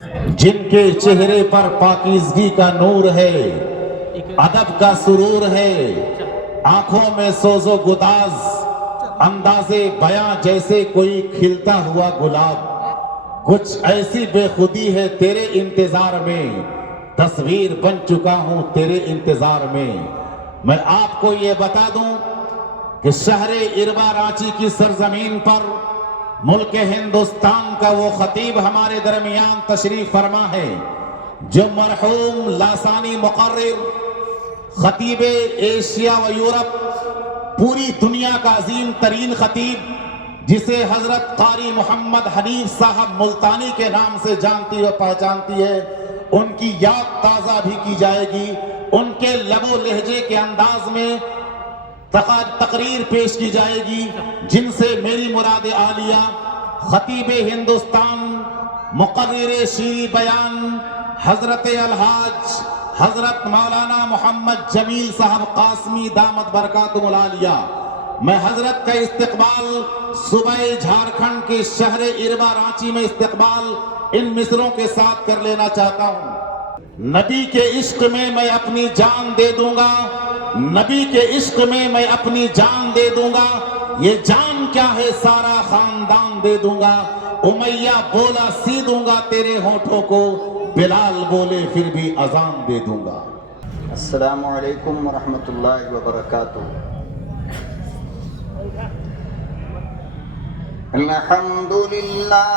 جن کے چہرے پر پاکیزگی کا نور ہے، ادب کا سرور ہے، آنکھوں میں سوز و گداز، انداز بیاں جیسے کوئی کھلتا ہوا گلاب۔ کچھ ایسی بے خودی ہے تیرے انتظار میں، تصویر بن چکا ہوں تیرے انتظار میں۔ میں آپ کو یہ بتا دوں کہ شہر اروا رانچی کی سرزمین پر ملک ہندوستان کا وہ خطیب ہمارے درمیان تشریف فرما ہے جو مرحوم لاسانی مقرر، خطیب ایشیا و یورپ، پوری دنیا کا عظیم ترین خطیب، جسے حضرت قاری محمد حنیف صاحب ملتانی کے نام سے جانتی و پہچانتی ہے، ان کی یاد تازہ بھی کی جائے گی۔ ان کے لب و لہجے کے انداز میں تقریر پیش کی جائے گی، جن سے میری مراد عالیہ خطیب ہندوستان، مقرر شیریں بیان، حضرت الحاج حضرت مولانا محمد جمیل صاحب قاسمی دامت برکاتہم العالیہ۔ میں حضرت کا استقبال صوبہ جھارکھنڈ کے شہر اروا رانچی میں استقبال ان مصروں کے ساتھ کر لینا چاہتا ہوں۔ نبی کے عشق میں میں اپنی جان دے دوں گا، نبی کے عشق میں میں اپنی جان دے دوں گا، یہ جان کیا ہے سارا خاندان دے دوں گا۔ امیہ بولا سی دوں گا تیرے ہونٹوں کو، بلال بولے پھر بھی اذان دے دوں گا۔ السلام علیکم ورحمۃ اللہ وبرکاتہ۔ الحمدللہ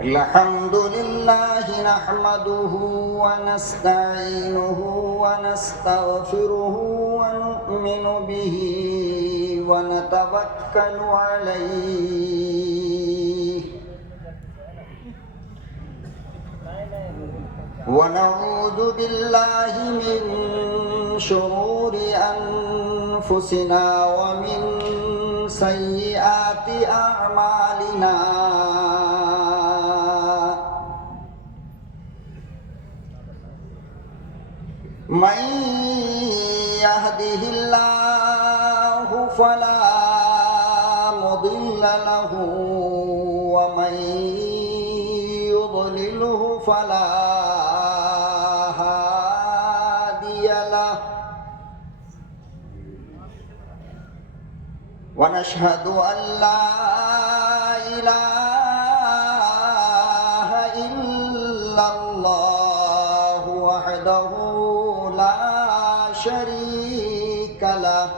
الحمد لله نحمده ونستعينه ونستغفره ونؤمن به ونتوكل عليه ونعوذ بالله من شرور أنفسنا ومن سيئات أعمالنا من يهده الله فلا مضل له ومن يضلله فلا هادي له ونشهد أن لا إله إلا الله وحده لا شريك له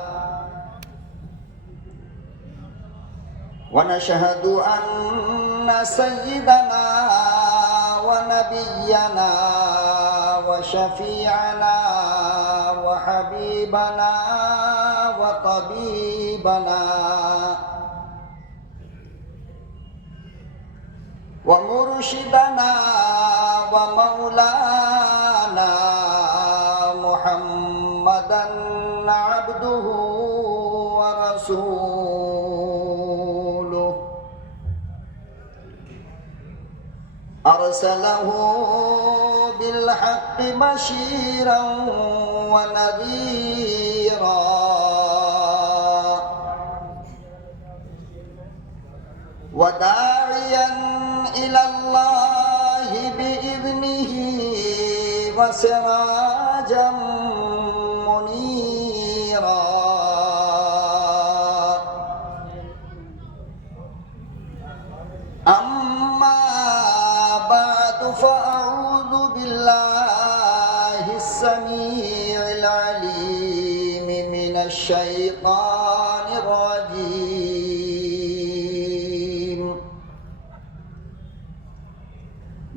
ونشهد أن سيدنا ونبينا وشفيعنا وحبيبنا وطبيبنا ومرشدنا ومولانا محمدًا عبده ورسوله أرسله بالحق بشيرا ونذيرا وداعيا إلى الله بإذنه وسراجا منيرا أما بعد فأعوذ بالله السميع العليم من الشيطان الرجيم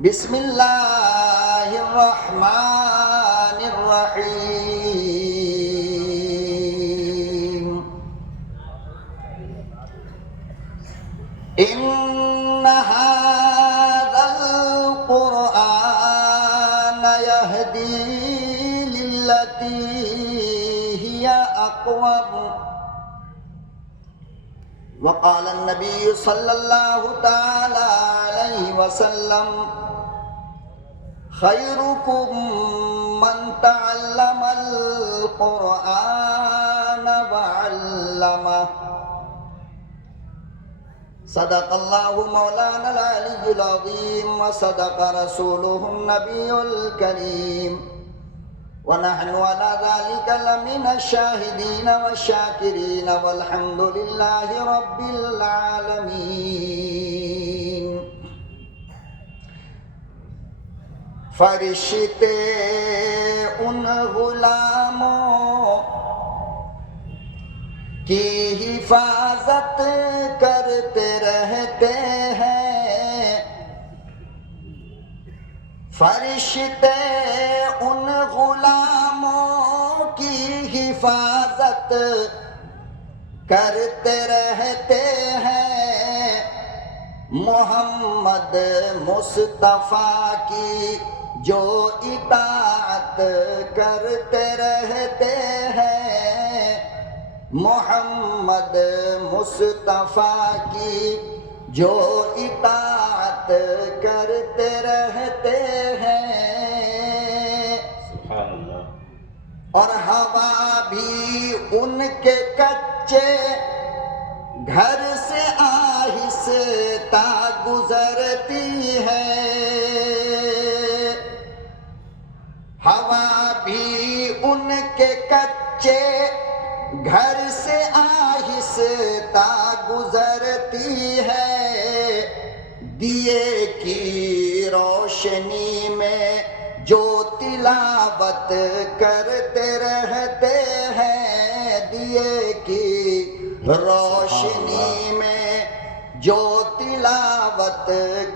بسم الله الرحمن الرحيم إن هذا القرآن يهدي للتي هي أقوم وقال النبي صلى الله تعالى عليه وسلم خيركم من تعلم القرآن وعلمه وسلم صدق الله مولانا العلي العظيم وصدق رسوله النبي الكريم ونحن على ذلك لمن الشاهدين والشاكرين والحمد لله رب العالمين. فرشتے ان غلاموں کی حفاظت کرتے رہتے ہیں. فرشتے ان غلاموں کی حفاظت کرتے رہتے ہیں. محمد مصطفیٰ کی جو اطاعت کرتے رہتے ہیں. محمد مصطفیٰ کی جو اطاعت کرتے رہتے ہیں. سبحان اللہ. اور ہوا بھی ان کے کچے گھر سے آہستہ گزرتی ہے. ہوا بھی ان کے کچے گھر سے آہستہ گزرتی ہے. دیے کی روشنی میں جو تلاوت کرتے رہتے ہیں. دیے کی روشنی میں جو تلاوت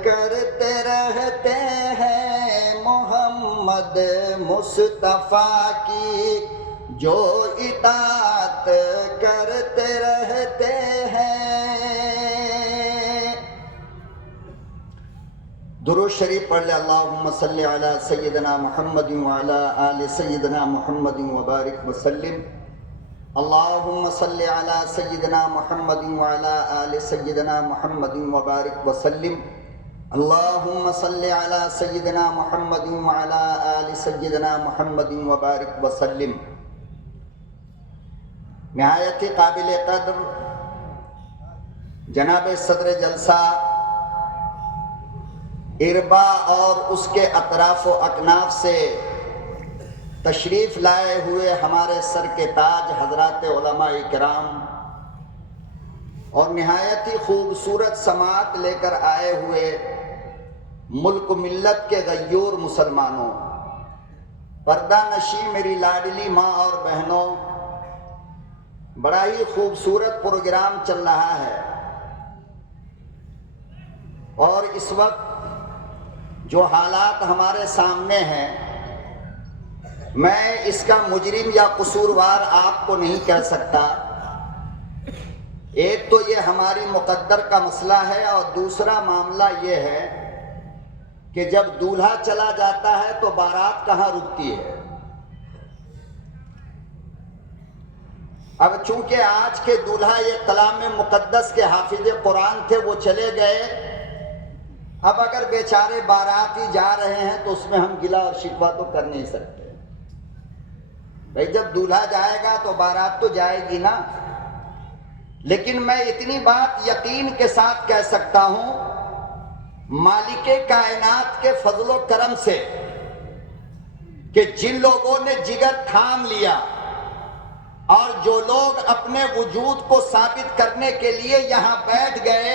کرتے رہتے ہیں. محمد مصطفیٰ کی جو اطاعت کرتے رہتے ہیں. درود شریف پڑھ لے. اللہم صلی علی سیدنا محمد وعلی آل سیدنا محمد وبارک وسلم. اللہم صلی علی سیدنا محمد وعلی آل سیدنا محمد وبارک وسلم. اللہم صلی علی سیدنا محمد وعلی آل سیدنا محمد وبارک وسلم. نہایت ہی قابل قدر جناب صدر جلسہ اربا اور اس کے اطراف و اکناف سے تشریف لائے ہوئے ہمارے سر کے تاج حضرات علماء کرام اور نہایت ہی خوبصورت سماعت لے کر آئے ہوئے ملک و ملت کے غیور مسلمانوں، پردہ نشی میری لاڈلی ماں اور بہنوں، بڑا ہی خوبصورت پروگرام چل رہا ہے. اور اس وقت جو حالات ہمارے سامنے ہیں، میں اس کا مجرم یا قصوروار آپ کو نہیں کہہ سکتا. ایک تو یہ ہماری مقدر کا مسئلہ ہے، اور دوسرا معاملہ یہ ہے کہ جب دولہا چلا جاتا ہے تو بارات کہاں رکتی ہے. اب چونکہ آج کے دولہا یہ کلام مقدس کے حافظ قرآن تھے، وہ چلے گئے. اب اگر بیچارے باراتی جا رہے ہیں تو اس میں ہم گلہ اور شکوہ تو کر نہیں سکتے. بھئی جب دولہا جائے گا تو بارات تو جائے گی نا. لیکن میں اتنی بات یقین کے ساتھ کہہ سکتا ہوں، مالک کائنات کے فضل و کرم سے، کہ جن لوگوں نے جگر تھام لیا اور جو لوگ اپنے وجود کو ثابت کرنے کے لیے یہاں بیٹھ گئے،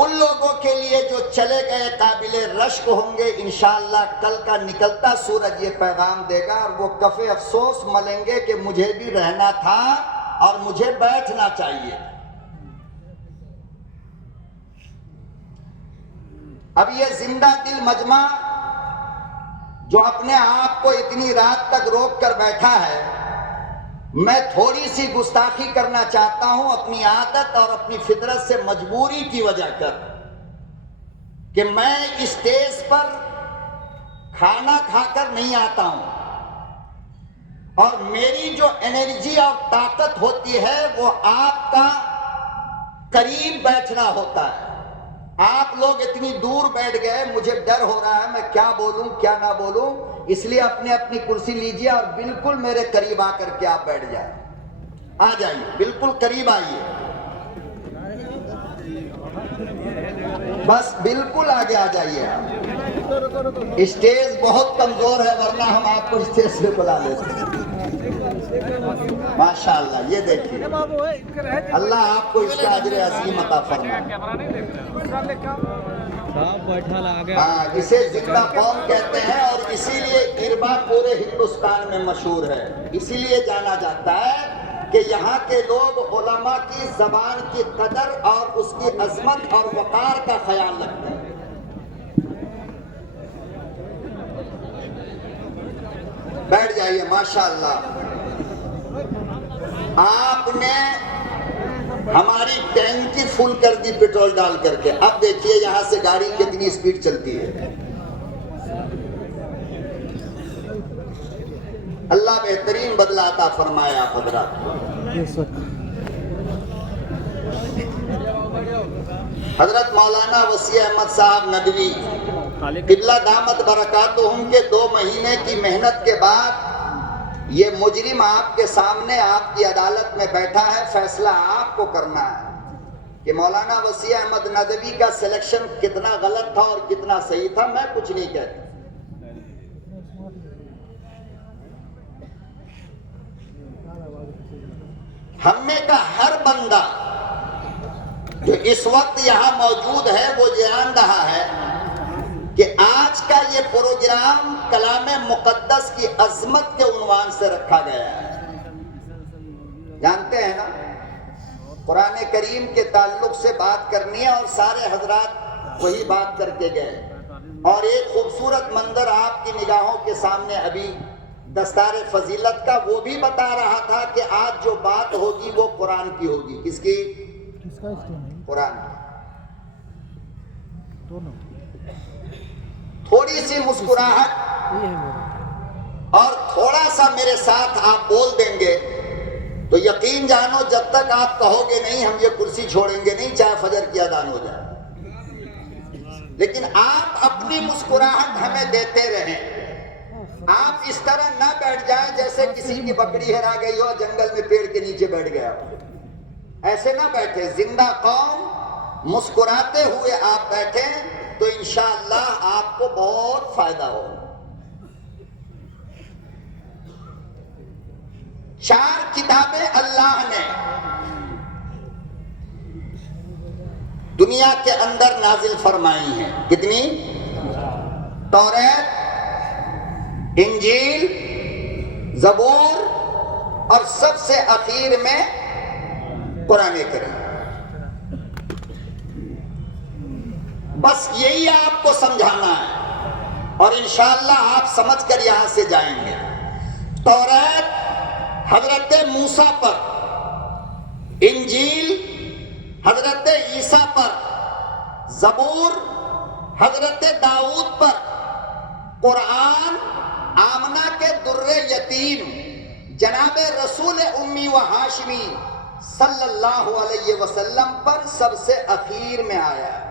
ان لوگوں کے لیے جو چلے گئے قابل رشک ہوں گے. انشاءاللہ کل کا نکلتا سورج یہ پیغام دے گا، اور وہ کف افسوس ملیں گے کہ مجھے بھی رہنا تھا اور مجھے بیٹھنا چاہیے. اب یہ زندہ دل مجمع جو اپنے آپ کو اتنی رات تک روک کر بیٹھا ہے، میں تھوڑی سی گستاخی کرنا چاہتا ہوں اپنی عادت اور اپنی فطرت سے مجبوری کی وجہ کر، کہ میں اسٹیج پر کھانا کھا کر نہیں آتا ہوں، اور میری جو انرجی اور طاقت ہوتی ہے وہ آپ کا قریب بیٹھنا ہوتا ہے. آپ لوگ اتنی دور بیٹھ گئے، مجھے ڈر ہو رہا ہے میں کیا بولوں کیا نہ بولوں، اس لیے اپنی اپنی کرسی لیجئے اور بالکل میرے قریب آ کر کے آپ بیٹھ جائیں. آ جائیے، بالکل قریب آئیے، بس بالکل آگے آ جائیے آپ۔ اسٹیج بہت کمزور ہے ورنہ ہم آپ کو اسٹیج سے بلا لیتے۔ ماشاءاللہ، یہ دیکھیے، اللہ آپ کو اس کا اجر عظیم عطا فرمائے۔ ہاں، اسے زندہ قوم کہتے ہیں اور اسی لیے گربا پورے ہندوستان میں مشہور ہے، اسی لیے جانا جاتا ہے کہ یہاں کے لوگ علماء کی زبان کی قدر اور اس کی عظمت اور وقار کا خیال رکھتے ہیں۔ بیٹھ جائیے، ماشاءاللہ۔ آپ نے ہماری ٹینکی فل کر دی پیٹرول ڈال کر کے، اب دیکھیے یہاں سے گاڑی کتنی سپیڈ چلتی ہے۔ اللہ بہترین بدلہ عطا فرمائے آپ حضرات۔ حضرت مولانا وسیع احمد صاحب ندوی قبلہ دامت برکاتہم کے 2 مہینے کی محنت کے بعد یہ مجرم آپ کے سامنے آپ کی عدالت میں بیٹھا ہے، فیصلہ آپ کو کرنا ہے کہ مولانا وسیع احمد ندوی کا سلیکشن کتنا غلط تھا اور کتنا صحیح تھا۔ میں کچھ نہیں کہتا، ہم میں کا ہر بندہ جو اس وقت یہاں موجود ہے وہ جان رہا ہے کہ آج کا یہ پروگرام کلام مقدس کی عظمت کے عنوان سے رکھا گیا ہے۔ جانتے ہیں نا، قرآن کریم کے تعلق سے بات کرنی ہے اور سارے حضرات وہی بات کر کے گئے، اور ایک خوبصورت منظر آپ کی نگاہوں کے سامنے ابھی دستار فضیلت کا وہ بھی بتا رہا تھا کہ آج جو بات ہوگی وہ قرآن کی ہوگی۔ کس کی؟ قرآن کی۔ تھوڑی سی مسکراہٹ اور تھوڑا سا میرے ساتھ آپ بول دیں گے تو یقین جانو جب تک آپ کہو گے نہیں ہم یہ کرسی چھوڑیں گے نہیں چاہے فجر کی اذان ہو جائے، لیکن آپ اپنی مسکراہٹ ہمیں دیتے رہیں۔ آپ اس طرح نہ بیٹھ جائیں جیسے کسی کی بکری ہرا گئی ہو جنگل میں پیڑ کے نیچے بیٹھ گیا، ایسے نہ بیٹھے۔ زندہ قوم مسکراتے ہوئے آپ بیٹھیں تو انشاءاللہ آپ کو بہت فائدہ ہو۔ 4 کتابیں اللہ نے دنیا کے اندر نازل فرمائی ہیں۔ کتنی؟ توریت، انجیل، زبور اور سب سے اخیر میں قرآن کریم۔ بس یہی آپ کو سمجھانا ہے اور انشاءاللہ آپ سمجھ کر یہاں سے جائیں گے۔ توریت حضرت موسیٰ پر، انجیل حضرت عیسیٰ پر، زبور حضرت داؤد پر، قرآن آمنہ کے در یتیم جناب رسول امی و ہاشمی صلی اللہ علیہ وسلم پر سب سے اخیر میں آیا ہے۔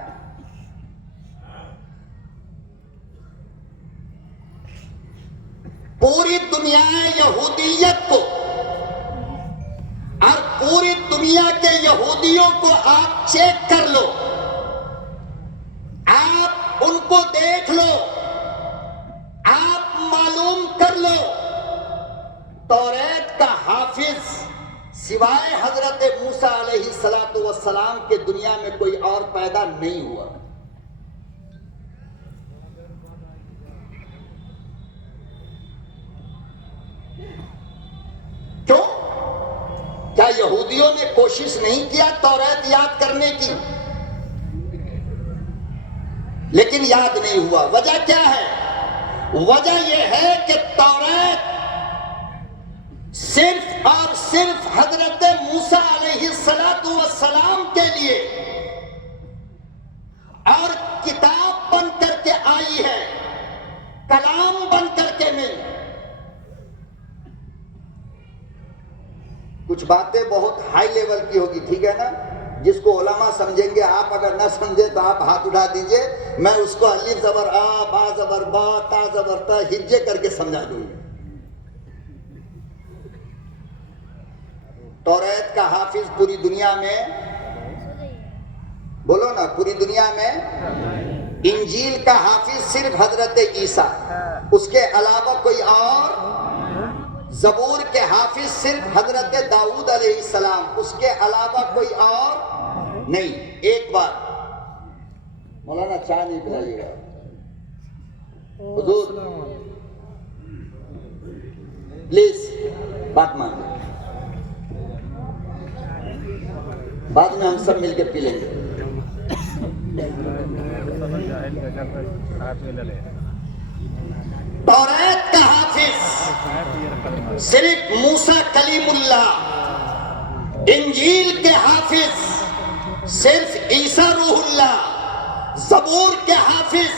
پوری دنیا یہودیت کو اور پوری دنیا کے یہودیوں کو آپ چیک کر لو، آپ ان کو دیکھ لو، آپ معلوم کر لو، توریت کا حافظ سوائے حضرت موسیٰ علیہ السلام کے دنیا میں کوئی اور پیدا نہیں ہوا۔ کیوں؟ کیا یہودیوں نے کوشش نہیں کیا توریت یاد کرنے کی؟ لیکن یاد نہیں ہوا۔ وجہ کیا ہے؟ وجہ یہ ہے کہ توریت صرف اور صرف حضرت موسیٰ علیہ السلام کے لیے اور کتاب بن کر کے آئی ہے، کلام بن کر کے نہیں۔ کچھ باتیں بہت ہائی لیول کی ہوگی، ٹھیک ہے نا، جس کو علماء سمجھیں گے، آپ اگر نہ سمجھے تو آپ ہاتھ اٹھا دیجئے، میں اس کو الف زبر آ، با زبر با، تا زبر تا، ہجے کر کے سمجھا دوں گا۔ توریت کا حافظ پوری دنیا میں، بولو نا، پوری دنیا میں انجیل کا حافظ صرف حضرت عیسیٰ، اس کے علاوہ کوئی اور، زبور کے حافظ صرف حضرت داؤد علیہ السلام، اس کے علاوہ کوئی اور نہیں۔ ایک بار مولانا چائے نہیں پلائیے گا حضور، پلیز بات مان، بعد میں ہم سب مل کے پی لیں گے۔ توریت کا حافظ صرف موسیٰ کلیم اللہ، انجیل کے حافظ صرف عیسیٰ روح اللہ، زبور کے حافظ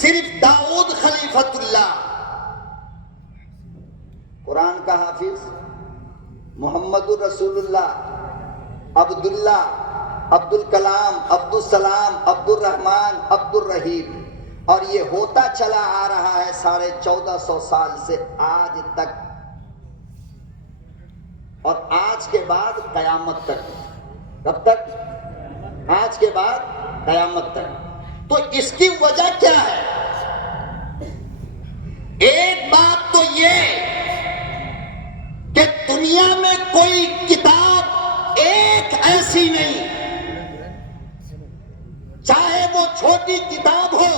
صرف داؤد خلیفۃ اللہ، قرآن کا حافظ محمد الرسول اللہ، عبداللہ، عبد الکلام، عبد السلام، عبد الرحمن، عبد الرحیم، اور یہ ہوتا چلا آ رہا ہے 1450 سال سے آج تک، اور آج کے بعد قیامت تک۔ کب تک؟ آج کے بعد قیامت تک۔ تو اس کی وجہ کیا ہے؟ ایک بات تو یہ کہ دنیا میں کوئی کتاب ایک ایسی نہیں، چاہے وہ چھوٹی کتاب ہو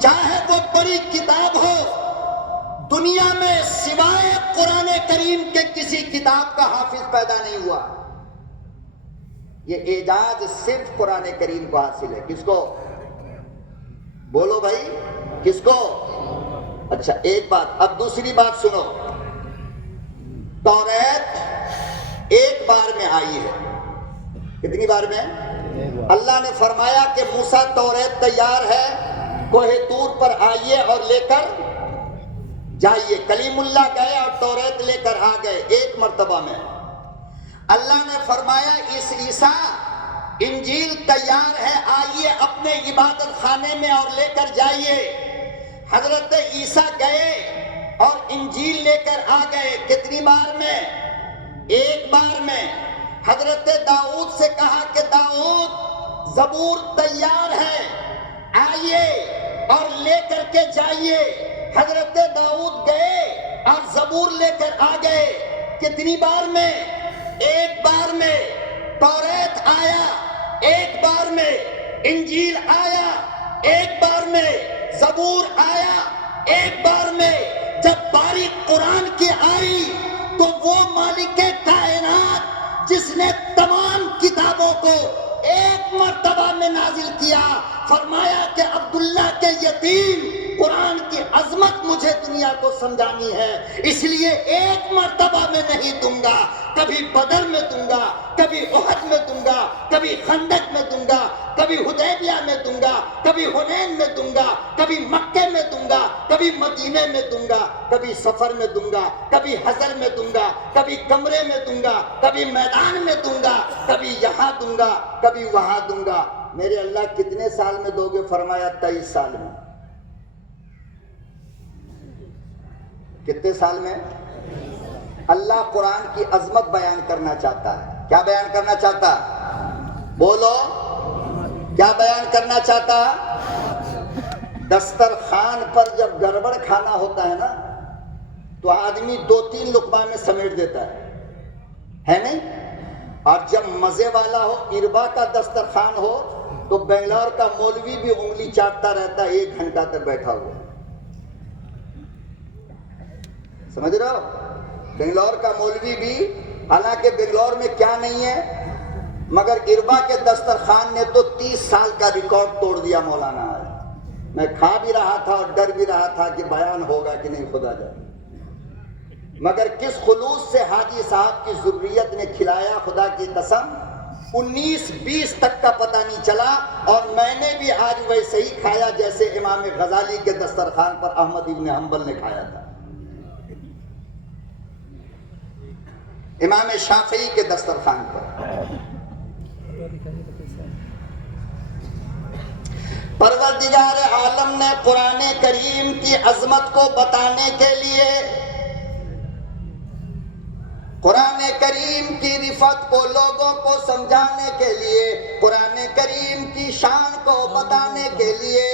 چاہے وہ بڑی کتاب ہو، دنیا میں سوائے قرآن کریم کے کسی کتاب کا حافظ پیدا نہیں ہوا۔ یہ اعجاز صرف قرآن کریم کو حاصل ہے۔ کس کو؟ بولو بھائی، کس کو؟ اچھا ایک بات، اب دوسری بات سنو۔ توریت ایک بار میں آئی ہے، کتنی بار میں؟ اللہ نے فرمایا کہ موسیٰ توریت تیار ہے، کوہ طور پر آئیے اور لے کر جائیے۔ کلیم اللہ گئے اور توریت لے کر آ گئے ایک مرتبہ میں۔ اللہ نے فرمایا اس عیسیٰ انجیل تیار ہے، آئیے اپنے عبادت خانے میں اور لے کر جائیے۔ حضرت عیسیٰ گئے اور انجیل لے کر آ گئے، کتنی بار میں؟ ایک بار میں۔ حضرت داؤد سے کہا کہ داؤد زبور تیار ہے، آئیے اور لے کر کے جائیے۔ حضرت داؤد گئے اور زبور لے کر آ گئے، کتنی بار میں؟ ایک بار میں۔ توریت آیا ایک بار میں، انجیل آیا ایک بار میں، زبور آیا ایک بار میں۔ جب باری قرآن کی آئی تو وہ مالک کائنات جس نے تمام کتابوں کو ایک مرتبہ میں نازل کیا، فرمایا کہ عبداللہ کے یتیم قرآن کی عظمت مجھے دنیا کو سمجھانی ہے، اس لیے ایک مرتبہ میں نہیں دوں گا، کبھی بدر میں دوں گا، کبھی احد میں دوں گا، کبھی خندق میں دوں گا، کبھی حدیبیہ میں دوں گا، کبھی حنین میں دوں گا، کبھی مکے میں دوں گا، کبھی مدینے میں دوں گا، کبھی سفر میں دوں گا، کبھی حضر میں دوں گا، کبھی کمرے میں دوں گا، کبھی میدان میں دوں گا، کبھی یہاں دوں گا، کبھی وہاں دوں گا۔ میرے اللہ کتنے سال میں دو گے؟ فرمایا 23 سال میں۔ کتنے سال میں؟ اللہ قرآن کی عظمت بیان کرنا چاہتا ہے۔ کیا بیان کرنا چاہتا؟ بولو، کیا بیان کرنا چاہتا؟ دسترخوان پر جب گڑبڑ کھانا ہوتا ہے نا تو آدمی 2-3 لقمہ میں سمیٹ دیتا ہے نہیں؟ اور جب مزے والا ہو، اربا کا دسترخوان ہو، تو بنگلور کا مولوی بھی انگلی چاٹتا رہتا ہے 1 گھنٹہ تک بیٹھا ہوا۔ سمجھ رہے ہو؟ بنگلور کا مولوی بھی، حالانکہ بنگلور میں کیا نہیں ہے مگر اربا کے دسترخوان نے تو 30 سال کا ریکارڈ توڑ دیا مولانا۔ میں کھا بھی رہا تھا اور ڈر بھی رہا تھا کہ بیان ہوگا کہ نہیں، خدا جانے، مگر کس خلوص سے حاجی صاحب کی ذریت نے کھلایا، خدا کی قسم 19-20 تک کا پتہ نہیں چلا، اور میں نے بھی آج ویسے ہی کھایا جیسے امام غزالی کے دسترخوان پر احمد ابن حنبل نے کھایا تھا، امام شافعی کے دسترخوان پر۔ پروردگار عالم نے قرآن کریم کی عظمت کو بتانے کے لیے قرآن کریم کی رفت کو لوگوں کو سمجھانے کے لیے، قرآن کریم کی شان کو بتانے کے لیے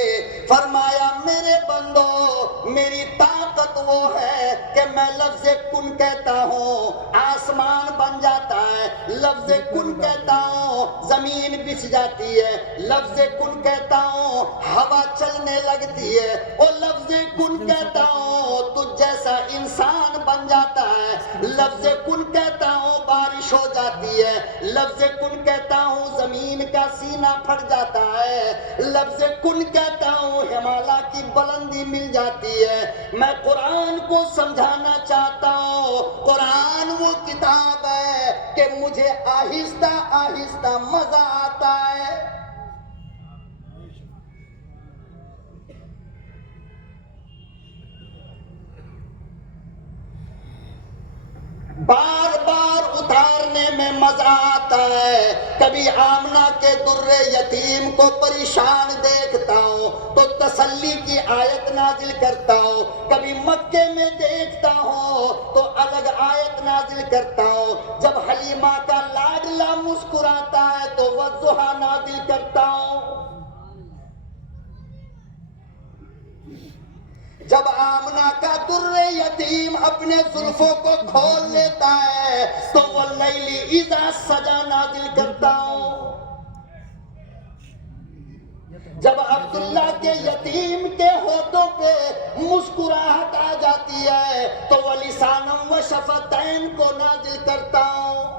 فرمایا میرے بندو میری طاقت وہ ہے کہ میں لفظ کن کہتا ہوں آسمان بن جاتا ہے، لفظ کن کہتا ہوں زمین بچھ جاتی ہے، لفظ کن کہتا ہوں ہوا چلنے لگتی ہے، اور لفظ کن کہتا ہوں تجھ جیسا انسان بن جاتا ہے، لفظ کن کہتا ہوں بارش ہو جاتی ہے، لفظ کن کہتا ہوں زمین کا سینہ پھٹ جاتا ہے، لفظ کن کہتا ہوں ہمالیہ کی بلندی مل جاتی ہے۔ میں قرآن کو سمجھانا چاہتا ہوں، قرآن وہ کتاب ہے کہ مجھے آہستہ آہستہ مزہ آتا ہے۔ بار بار اتارنے میں مزہ آتا ہے۔ کبھی آمنہ کے در یتیم کو پریشان دیکھتا ہوں تو تسلی کی آیت نازل کرتا ہوں، کبھی مکے میں دیکھتا ہوں تو الگ آیت نازل کرتا ہوں، جب حلیمہ کا لاڈلا مسکراتا ہے تو والضحیٰ نازل کرتا ہوں، جب آمنہ کا در یتیم اپنے زلفوں کو کھول لیتا ہے تو واللیل اذا سجا نازل کرتا ہوں، جب عبداللہ کے یتیم کے ہونٹوں پہ مسکراہٹ آ جاتی ہے تو ولسانم و شفتین کو نازل کرتا ہوں،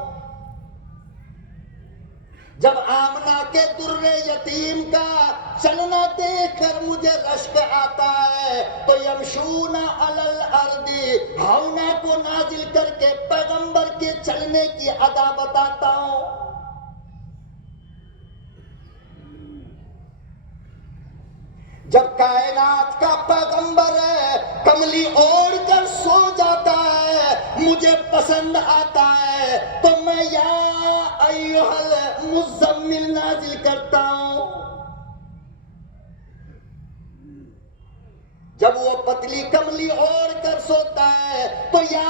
جب آمنہ کے در یتیم کا چلنا دیکھ کر مجھے رشک آتا ہے تو یمشون علی الارض ہونا کو نازل کر کے پیغمبر کے چلنے کی ادا بتاتا ہوں۔ جب کائنات کا پیغمبر ہے کملی اوڑھ کر سو جاتا ہے مجھے پسند آتا ہے تو میں یا ایھا المزمل نازل کرتا ہوں، جب وہ پتلی کملی اوڑھ کر سوتا ہے تو یا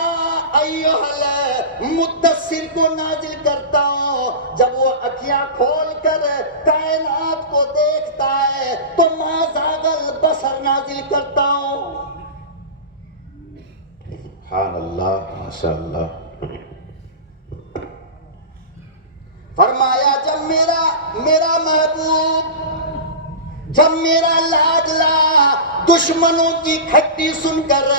ایھا المدثر کو نازل کرتا ہوں، جب وہ اکھیاں کھول کر کائنات کو دیکھتا ہے تو ما زاغ البصر نازل کرتا ہوں۔ سبحان اللہ، ماشاء اللہ۔ فرمایا جب میرا محبوب، جب میرا لاڈلا دشمنوں کی کھٹی سن کر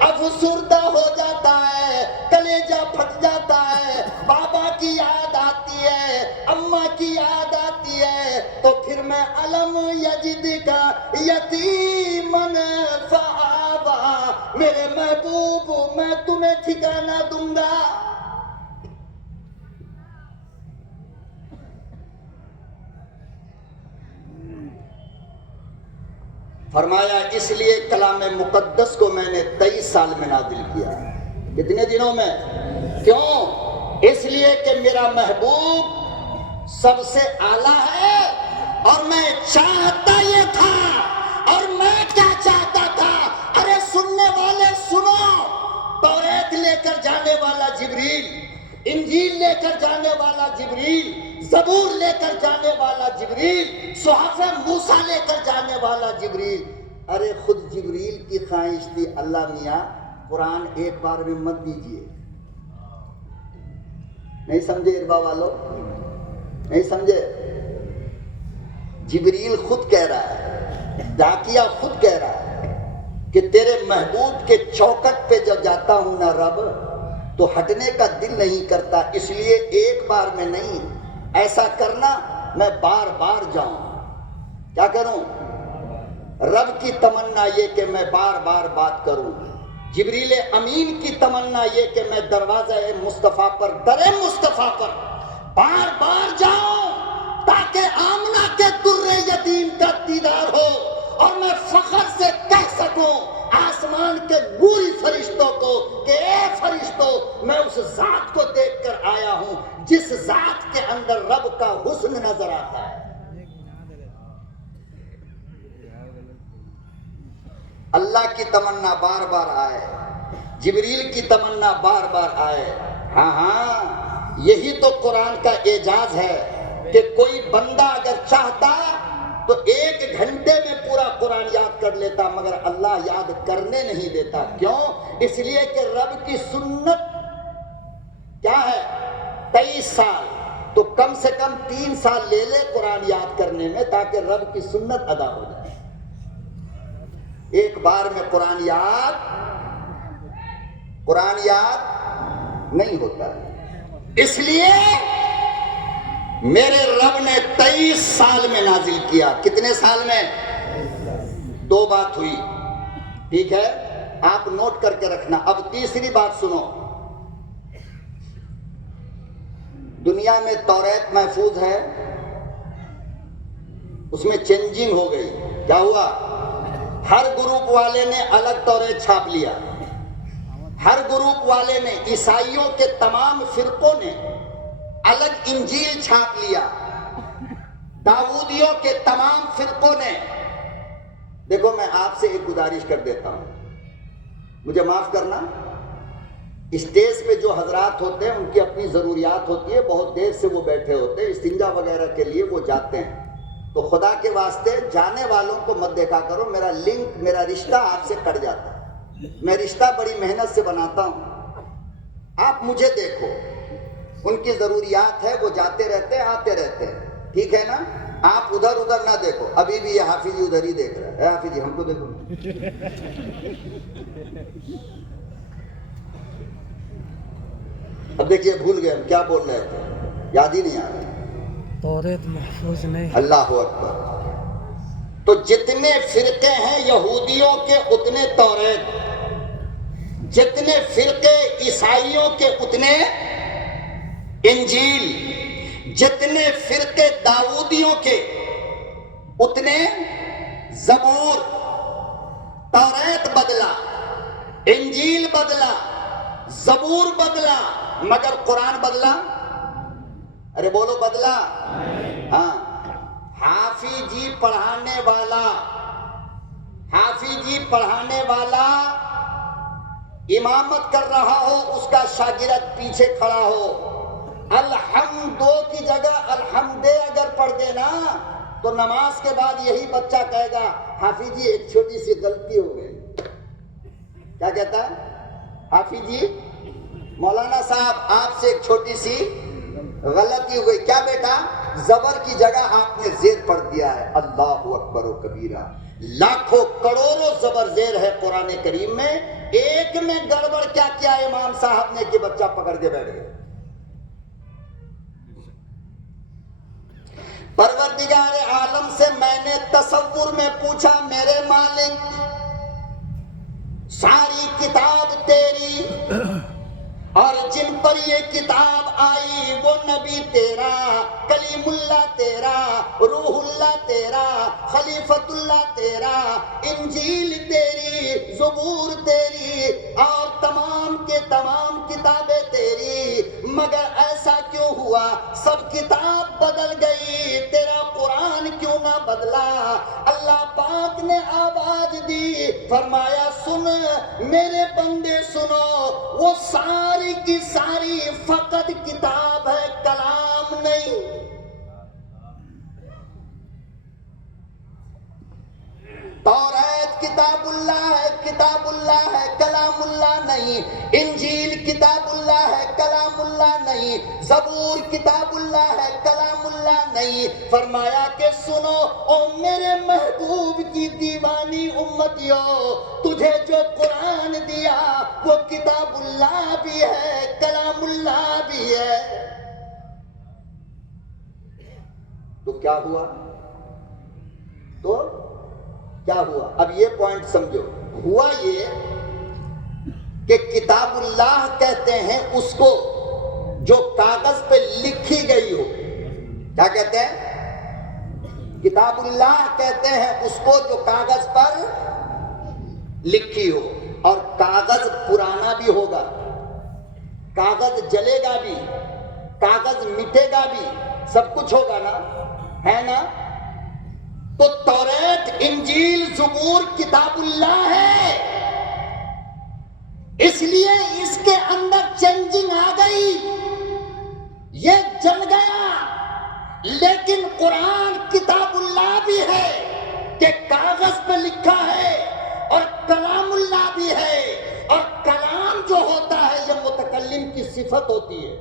افسردہ ہو جاتا ہے، کلیجہ پھٹ جاتا ہے، بابا کی یاد آتی ہے، اماں کی یاد آتی ہے، تو پھر میں علم یجد کا یتیمن فآوا، میرے محبوب میں تمہیں ٹھکانہ دوں گا۔ فرمایا اس لیے کلام مقدس کو میں نے 23 سال میں نازل کیا۔ کتنے دنوں میں؟ کیوں؟ اس لیے کہ میرا محبوب سب سے اعلیٰ ہے، اور میں چاہتا یہ تھا، اور میں کیا چاہتا تھا؟ ارے سننے والے سنو، توریت لے کر جانے والا جبریل، انجیل لے کر جانے والا جبریل، زبور لے کر جانے والا جبریل، صحف موسیٰ لے کر جانے والا جبریل، ارے خود جبریل کی خواہش تھی اللہ میاں قرآن ایک بار میں مت دیجئے۔ نہیں سمجھے اربا والو؟ نہیں سمجھے؟ جبریل خود کہہ رہا ہے، ڈاکیا خود کہہ رہا ہے کہ تیرے محبوب کے چوکٹ پہ جب جاتا ہوں نا رب تو ہٹنے کا دل نہیں کرتا، اس لیے ایک بار میں نہیں، ایسا کرنا میں بار بار جاؤں۔ کیا کروں؟ رب کی تمنا یہ کہ میں بار بار بات کروں، جبریل امین کی تمنا یہ کہ میں دروازہ مصطفیٰ پر، در مصطفیٰ پر بار بار جاؤں، تاکہ آمنہ کے در یتیم کا دیدار ہو، اور میں فخر سے کہہ سکوں آسمان کے نوری فرشتوں کو کہ اے فرشتوں، میں اس ذات کو دیکھ کر آیا ہوں جس ذات کے اندر رب کا حسن نظر آتا ہے۔ اللہ کی تمنا بار بار آئے، جبریل کی تمنا بار بار آئے، ہاں ہاں، یہی تو قرآن کا اعجاز ہے کہ کوئی بندہ اگر چاہتا تو 1 گھنٹے میں پورا قرآن یاد کر لیتا، مگر اللہ یاد کرنے نہیں دیتا۔ کیوں؟ اس لیے کہ رب کی سنت کیا ہے؟ 23 سال، تو کم سے کم 3 سال لے لے قرآن یاد کرنے میں، تاکہ رب کی سنت ادا ہو جائے۔ ایک بار میں قرآن یاد نہیں ہوتا ہے۔ اس لیے میرے رب نے 23 سال میں نازل کیا۔ کتنے سال میں؟ 2 بات ہوئی، ٹھیک ہے، آپ نوٹ کر کے رکھنا۔ اب تیسری بات سنو، دنیا میں توریت محفوظ ہے، اس میں چینجنگ ہو گئی۔ کیا ہوا؟ ہر گروپ والے نے الگ توریت چھاپ لیا، ہر گروپ والے نے، عیسائیوں کے تمام فرقوں نے الگ انجیل چھاپ لیا، داؤدیوں کے تمام فرقوں نے۔ دیکھو میں آپ سے ایک گزارش کر دیتا ہوں، مجھے معاف کرنا، اسٹیج پہ جو حضرات ہوتے ہیں ان کی اپنی ضروریات ہوتی ہے، بہت دیر سے وہ بیٹھے ہوتے ہیں، استنجا وغیرہ کے لیے وہ جاتے ہیں، تو خدا کے واسطے جانے والوں کو مت دیکھا کرو، میرا لنک، میرا رشتہ آپ سے کٹ جاتا ہے۔ میں رشتہ بڑی محنت سے بناتا ہوں، آپ مجھے دیکھو، ان کی ضروریات ہے، وہ جاتے رہتے ہیں آتے رہتے ہیں، ٹھیک ہے نا؟ آپ ادھر ادھر نہ دیکھو۔ ابھی بھی یہ حافظ جی ادھر ہی دیکھ رہا ہے، حافظ جی ہم کو دیکھو۔ اب دیکھیے بھول گئے ہم کیا بول رہے تھے، یاد ہی نہیں آ رہا۔ توریت محفوظ نہیں۔ اللہ اکبر۔ تو جتنے فرقے ہیں یہودیوں کے اتنے توریت، جتنے فرقے عیسائیوں کے اتنے انجیل، جتنے فرقے داؤدیوں کے اتنے زبور۔ توریت بدلا، انجیل بدلا، زبور بدلا، مگر قرآن بدلا؟ ارے بولو بدلا؟ ہاں، حافظ جی پڑھانے والا امامت کر رہا ہو، اس کا شاگرد پیچھے کھڑا ہو، الحمدو کی جگہ الحمدے اگر پڑھ دینا تو نماز کے بعد یہی بچہ کہے گا حافظ جی ایک چھوٹی سی غلطی ہو گئی۔ کیا کہتا ہے؟ حافظ جی، مولانا صاحب آپ سے ایک چھوٹی سی غلطی ہو گئی۔ کیا بیٹا؟ زبر کی جگہ آپ نے زیر پڑھ دیا ہے۔ اللہ اکبر و کبیرہ، لاکھوں کروڑوں زبر زیر ہے قرآن کریم میں، ایک میں گڑبڑ کیا کیا امام صاحب نے کہ بچہ پکڑ کے بیٹھ گئے۔ پروردگار عالم سے میں نے تصور میں پوچھا، میرے مالک ساری کتاب تیری، اور جن پر یہ کتاب آئی وہ نبی تیرا، کلیم اللہ تیرا، روح اللہ تیرا، خلیفت اللہ تیرا، انجیل تیری، زبور تیری، اور تمام کے تمام کتابیں تیری، مگر ایسا کیوں ہوا؟ سب کتاب بدل گئی، تیرا قرآن کیوں نہ بدلا؟ اللہ پاک نے آواز دی، فرمایا سن میرے بندے سنو، وہ ساری کی ساری فقط کتاب ہے، کلام نہیں۔ توریت کتاب اللہ ہے، کتاب اللہ ہے، کلام اللہ نہیں۔ انجیل کتاب اللہ ہے، کلام اللہ نہیں۔ زبور کتاب اللہ ہے، کلام اللہ نہیں۔ فرمایا کہ سنو او میرے محبوب کی دیوانی امتیوں، تجھے جو قرآن دیا وہ کتاب اللہ بھی ہے، کلام اللہ بھی ہے۔ تو کیا ہوا؟ کیا ہوا؟ اب یہ پوائنٹ سمجھو۔ ہوا یہ کہ کتاب اللہ کہتے ہیں اس کو جو کاغذ پہ لکھی گئی ہو۔ کیا کہتے ہیں؟ کتاب اللہ کہتے ہیں اس کو جو کاغذ پر لکھی ہو، اور کاغذ پرانا بھی ہوگا، کاغذ جلے گا بھی، کاغذ مٹے گا بھی، سب کچھ ہوگا نا، ہے نا؟ تو توریت، انجیل، زبور کتاب اللہ ہے، اس لیے اس کے اندر چینجنگ آ گئی، یہ جل گیا۔ لیکن قرآن کتاب اللہ بھی ہے کہ کاغذ پہ لکھا ہے، اور کلام اللہ بھی ہے، اور کلام جو ہوتا ہے یہ متکلم کی صفت ہوتی ہے۔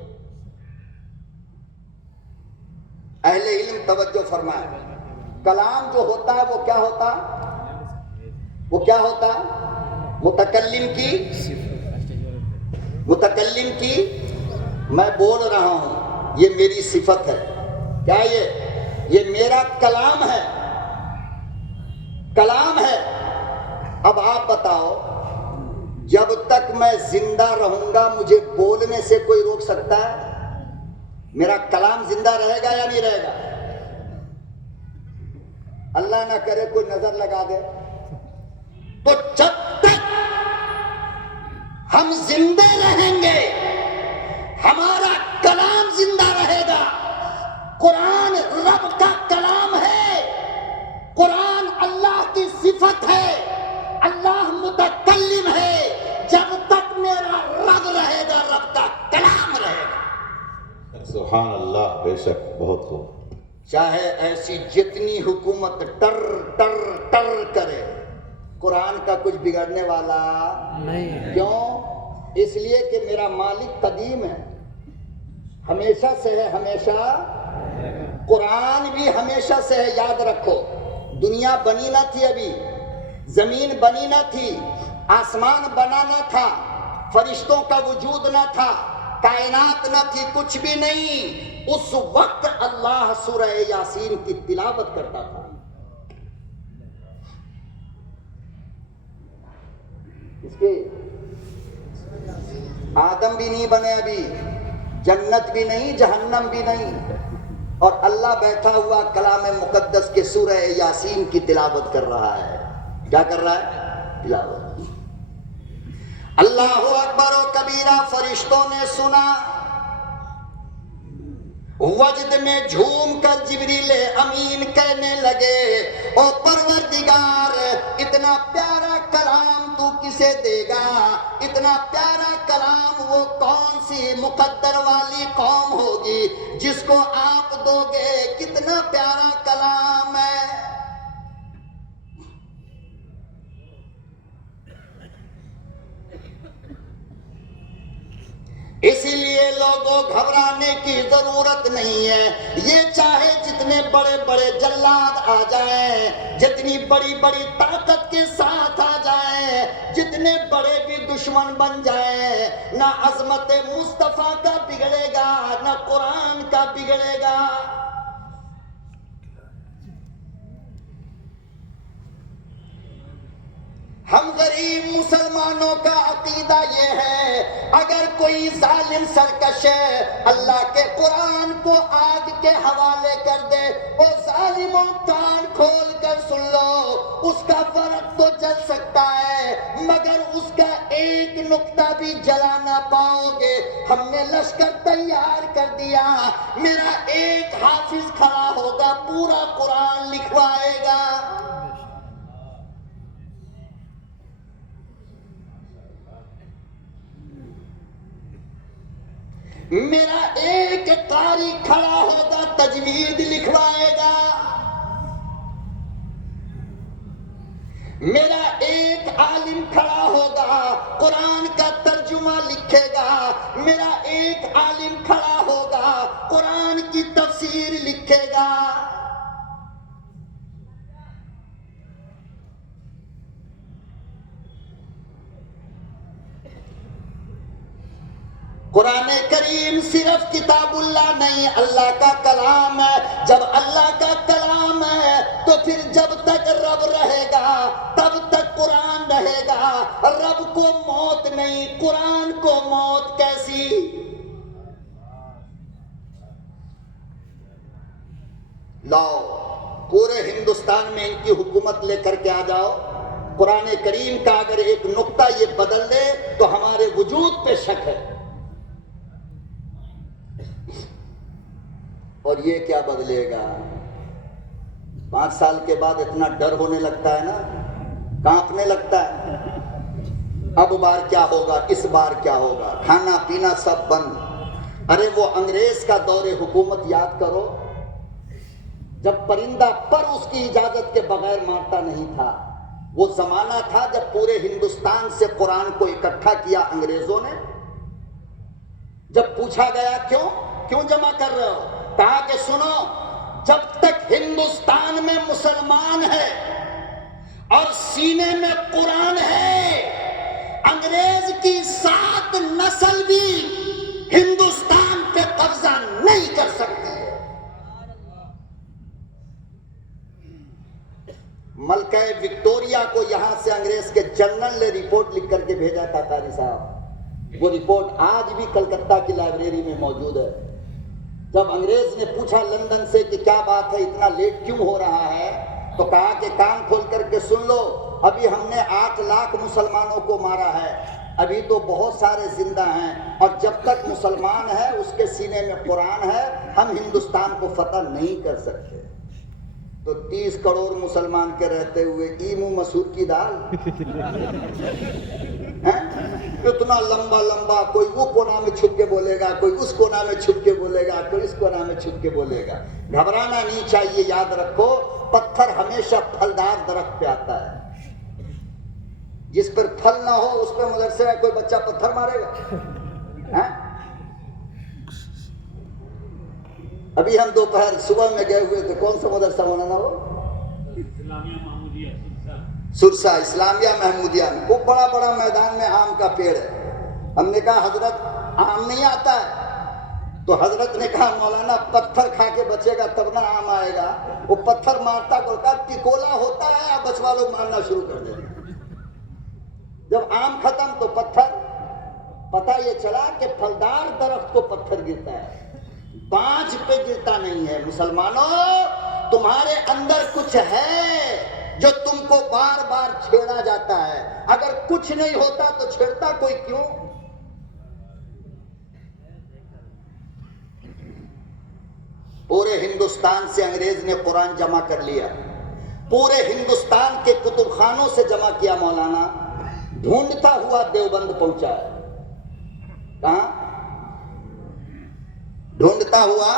اہل علم توجہ فرمائے، کلام جو ہوتا ہے وہ کیا ہوتا؟ وہ کیا ہوتا؟ متکلم کی میں بول رہا ہوں، یہ میری صفت ہے۔ کیا یہ میرا کلام ہے، کلام ہے۔ اب آپ بتاؤ، جب تک میں زندہ رہوں گا مجھے بولنے سے کوئی روک سکتا ہے؟ میرا کلام زندہ رہے گا یا نہیں رہے گا؟ اللہ نہ کرے کوئی نظر لگا دے تو جب تک ہم زندہ رہیں گے ہمارا کلام زندہ رہے گا۔ قرآن رب کا کلام ہے، قرآن اللہ کی صفت ہے، اللہ متکلم ہے۔ جب تک میرا رب رہے گا رب کا کلام رہے گا۔ سبحان اللہ، بے شک، بہت خوب۔ چاہے ایسی جتنی حکومت ٹر ٹر ٹر کرے، قرآن کا کچھ بگڑنے والا نہیں۔ کیوں؟ اس لیے کہ میرا مالک قدیم ہے، ہمیشہ سے ہے، ہمیشہ۔ قرآن بھی ہمیشہ سے ہے، یاد رکھو۔ دنیا بنی نہ تھی، ابھی زمین بنی نہ تھی، آسمان بنا نہ تھا، فرشتوں کا وجود نہ تھا، کائنات نہ تھی، کچھ بھی نہیں۔ اس وقت اللہ سورہ یاسین کی تلاوت کرتا تھا۔ اس کے آدم بھی نہیں بنے ابھی، جنت بھی نہیں، جہنم بھی نہیں، اور اللہ بیٹھا ہوا کلام مقدس کے سورہ یاسین کی تلاوت کر رہا ہے۔ کیا کر رہا ہے؟ تلاوت۔ اللہ اکبر و کبیرہ فرشتوں نے سنا، وجد میں جھوم کر جبریل امین کہنے لگے، او پروردگار، اتنا پیارا کلام تو کسے دے گا؟ اتنا پیارا کلام وہ کون سی مقدر والی قوم ہوگی جس کو آپ دو گے؟ کتنا پیارا کلام ہے۔ اسی لیے لوگوں گھبرانے کی ضرورت نہیں ہے۔ یہ چاہے جتنے بڑے بڑے جلاد آ جائیں، جتنی بڑی بڑی طاقت کے ساتھ آ جائیں، جتنے بڑے بھی دشمن بن جائیں، نہ عظمت مصطفیٰ کا بگڑے گا، نہ قرآن کا بگڑے گا۔ ہم غریب مسلمانوں کا عقیدہ یہ ہے، اگر کوئی ظالم سرکش ہے اللہ کے قرآن کو آگ کے حوالے کر دے، وہ ظالموں کان کھول کر سن لو، اس کا فرق تو جل سکتا ہے مگر اس کا ایک نقطہ بھی جلا نہ پاؤ گے۔ ہم نے لشکر تیار کر دیا، میرا ایک حافظ کھڑا ہوگا، پورا قرآن لکھوائے گا۔ میرا ایک قاری کھڑا ہوگا، تجوید لکھوائے گا۔ میرا ایک عالم کھڑا ہوگا، قرآن کا ترجمہ لکھے گا۔ میرا ایک عالم کھڑا ہوگا، قرآن کی تفسیر لکھے گا۔ قرآن کریم صرف کتاب اللہ نہیں، اللہ کا کلام ہے۔ جب اللہ کا کلام ہے تو پھر جب تک رب رہے گا تب تک قرآن رہے گا۔ رب کو موت نہیں، قرآن کو موت کیسی؟ لاؤ پورے ہندوستان میں ان کی حکومت لے کر کے آ جاؤ، قرآن کریم کا اگر ایک نقطہ یہ بدل دے تو ہمارے وجود پہ شک ہے۔ اور یہ کیا بدلے گا؟ 5 سال کے بعد اتنا ڈر ہونے لگتا ہے نا، کانپنے لگتا ہے۔ اب بار کیا ہوگا، اس بار کیا ہوگا، کھانا پینا سب بند۔ ارے وہ انگریز کا دور حکومت یاد کرو، جب پرندہ پر اس کی اجازت کے بغیر مارتا نہیں تھا۔ وہ زمانہ تھا جب پورے ہندوستان سے قرآن کو اکٹھا کیا انگریزوں نے۔ جب پوچھا گیا کیوں جمع کر رہے ہو، کہا کہ سنو، جب تک ہندوستان میں مسلمان ہے اور سینے میں قرآن ہے، انگریز کی 7 نسل بھی ہندوستان پہ قبضہ نہیں کر سکتی ہے۔ ملکہ وکٹوریہ کو یہاں سے انگریز کے جنرل نے رپورٹ لکھ کر کے بھیجا تھا قاری صاحب، وہ رپورٹ آج بھی کلکتہ کی لائبریری میں موجود ہے۔ جب انگریز نے پوچھا لندن سے کہ کیا بات ہے، اتنا لیٹ کیوں ہو رہا ہے، تو کہا کہ کان کھول کر کے سن لو، ابھی ہم نے 8 لاکھ مسلمانوں کو مارا ہے، ابھی تو بہت سارے زندہ ہیں، اور جب تک مسلمان ہے اس کے سینے میں قرآن ہے، ہم ہندوستان کو فتح نہیں کر سکتے۔ تو 30 کروڑ مسلمان کے رہتے ہوئے ایمو مسور کی دال، اتنا لمبا، کوئی وہ کونا میں چھپ کے بولے گا، کوئی اس کونا میں چھپ کے بولے گا، کوئی اس کونا میں چھپ کے بولے گا۔ گھبرانا نہیں چاہیے، یاد رکھو پتھر ہمیشہ پھلدار درخت پہ آتا ہے، جس پر پھل نہ ہو اس پہ مدرسے میں کوئی بچہ پتھر مارے گا۔ ابھی ہم دوپہر صبح میں گئے ہوئے تھے، کون سا مدرسہ مولانا وہ؟ سرسا اسلامیہ محمودیہ میں، وہ بڑا میدان میں آم کا پیڑ ہے۔ ہم نے کہا حضرت آم نہیں آتا ہے، تو حضرت نے کہا مولانا پتھر کھا کے بچے گا تب نہ آم آئے گا۔ وہ پتھر مارتا کو کہا ٹکولا ہوتا ہے، اب بچوا لوگ مارنا شروع کر دیتے۔ جب آم ختم تو پتھر، پتہ یہ چلا کہ پھلدار درخت کو پتھر گرتا ہے، بانجھ پہ گرتا نہیں ہے۔ مسلمانوں، تمہارے اندر کچھ ہے جو تم کو بار بار چھیڑا جاتا ہے، اگر کچھ نہیں ہوتا تو چھیڑتا کوئی کیوں؟ پورے ہندوستان سے انگریز نے قرآن جمع کر لیا، پورے ہندوستان کے کتب خانوں سے جمع کیا مولانا، ڈھونڈتا ہوا دیوبند پہنچا ہے۔ کہاں؟ ڈھونڈتا ہوا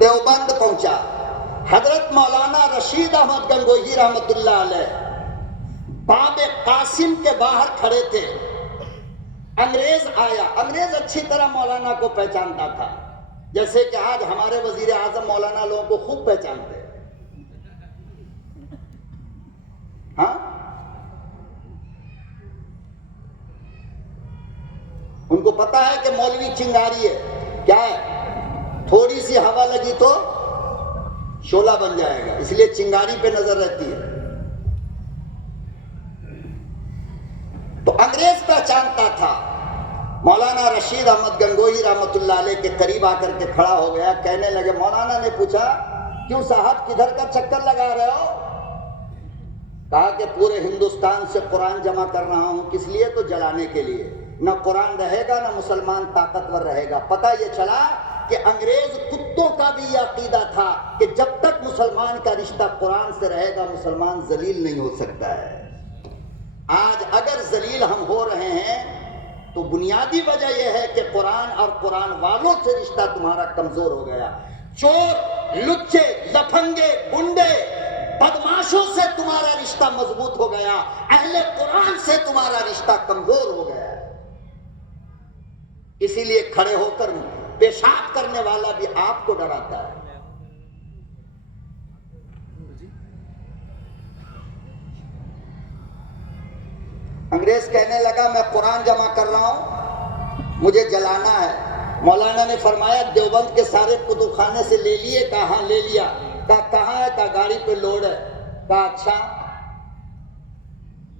دیوبند پہنچا۔ حضرت مولانا رشید احمد گنگوہی رحمت اللہ علیہ باب قاسم کے باہر کھڑے تھے، انگریز آیا۔ انگریز اچھی طرح مولانا کو پہچانتا تھا، جیسے کہ آج ہمارے وزیر اعظم مولانا لوگوں کو خوب پہچانتے ہیں۔ ہاں، ان کو پتا ہے کہ مولوی چنگاری ہے، کیا ہے، تھوڑی سی ہوا لگی تو شعلہ بن جائے گا، اس لیے چنگاری پہ نظر رہتی ہے۔ تو انگریز پہچانتا تھا۔ مولانا رشید احمد گنگوہی رحمت اللہ علیہ کے قریب آ کر کے کھڑا ہو گیا، کہنے لگے، مولانا نے پوچھا کیوں صاحب کدھر کا چکر لگا رہے ہو؟ کہا کہ پورے ہندوستان سے قرآن جمع کر رہا ہوں، کس لیے؟ تو جلانے کے لیے، نہ قرآن رہے گا نہ مسلمان طاقتور رہے گا۔ پتہ یہ چلا کہ انگریز کتوں کا بھی یہ عقیدہ تھا کہ جب تک مسلمان کا رشتہ قرآن سے رہے گا مسلمان ذلیل نہیں ہو سکتا ہے۔ آج اگر ذلیل ہم ہو رہے ہیں تو بنیادی وجہ یہ ہے کہ قرآن اور قرآن والوں سے رشتہ تمہارا کمزور ہو گیا۔ چور، لچے، لفنگے، گنڈے، بدماشوں سے تمہارا رشتہ مضبوط ہو گیا، اہل قرآن سے تمہارا رشتہ کمزور ہو گیا۔ اسی لیے کھڑے ہو کر پیشاب کرنے والا بھی آپ کو ڈراتا ہے۔ انگریز کہنے لگا میں قرآن جمع کر رہا ہوں، مجھے جلانا ہے۔ مولانا نے فرمایا دیوبند کے سارے کتب خانے سے لے لیے؟ کہا ہاں لے لیا۔ کہا کہاں ہے؟ کہا گاڑی پہ لوڈ ہے۔ کہا اچھا،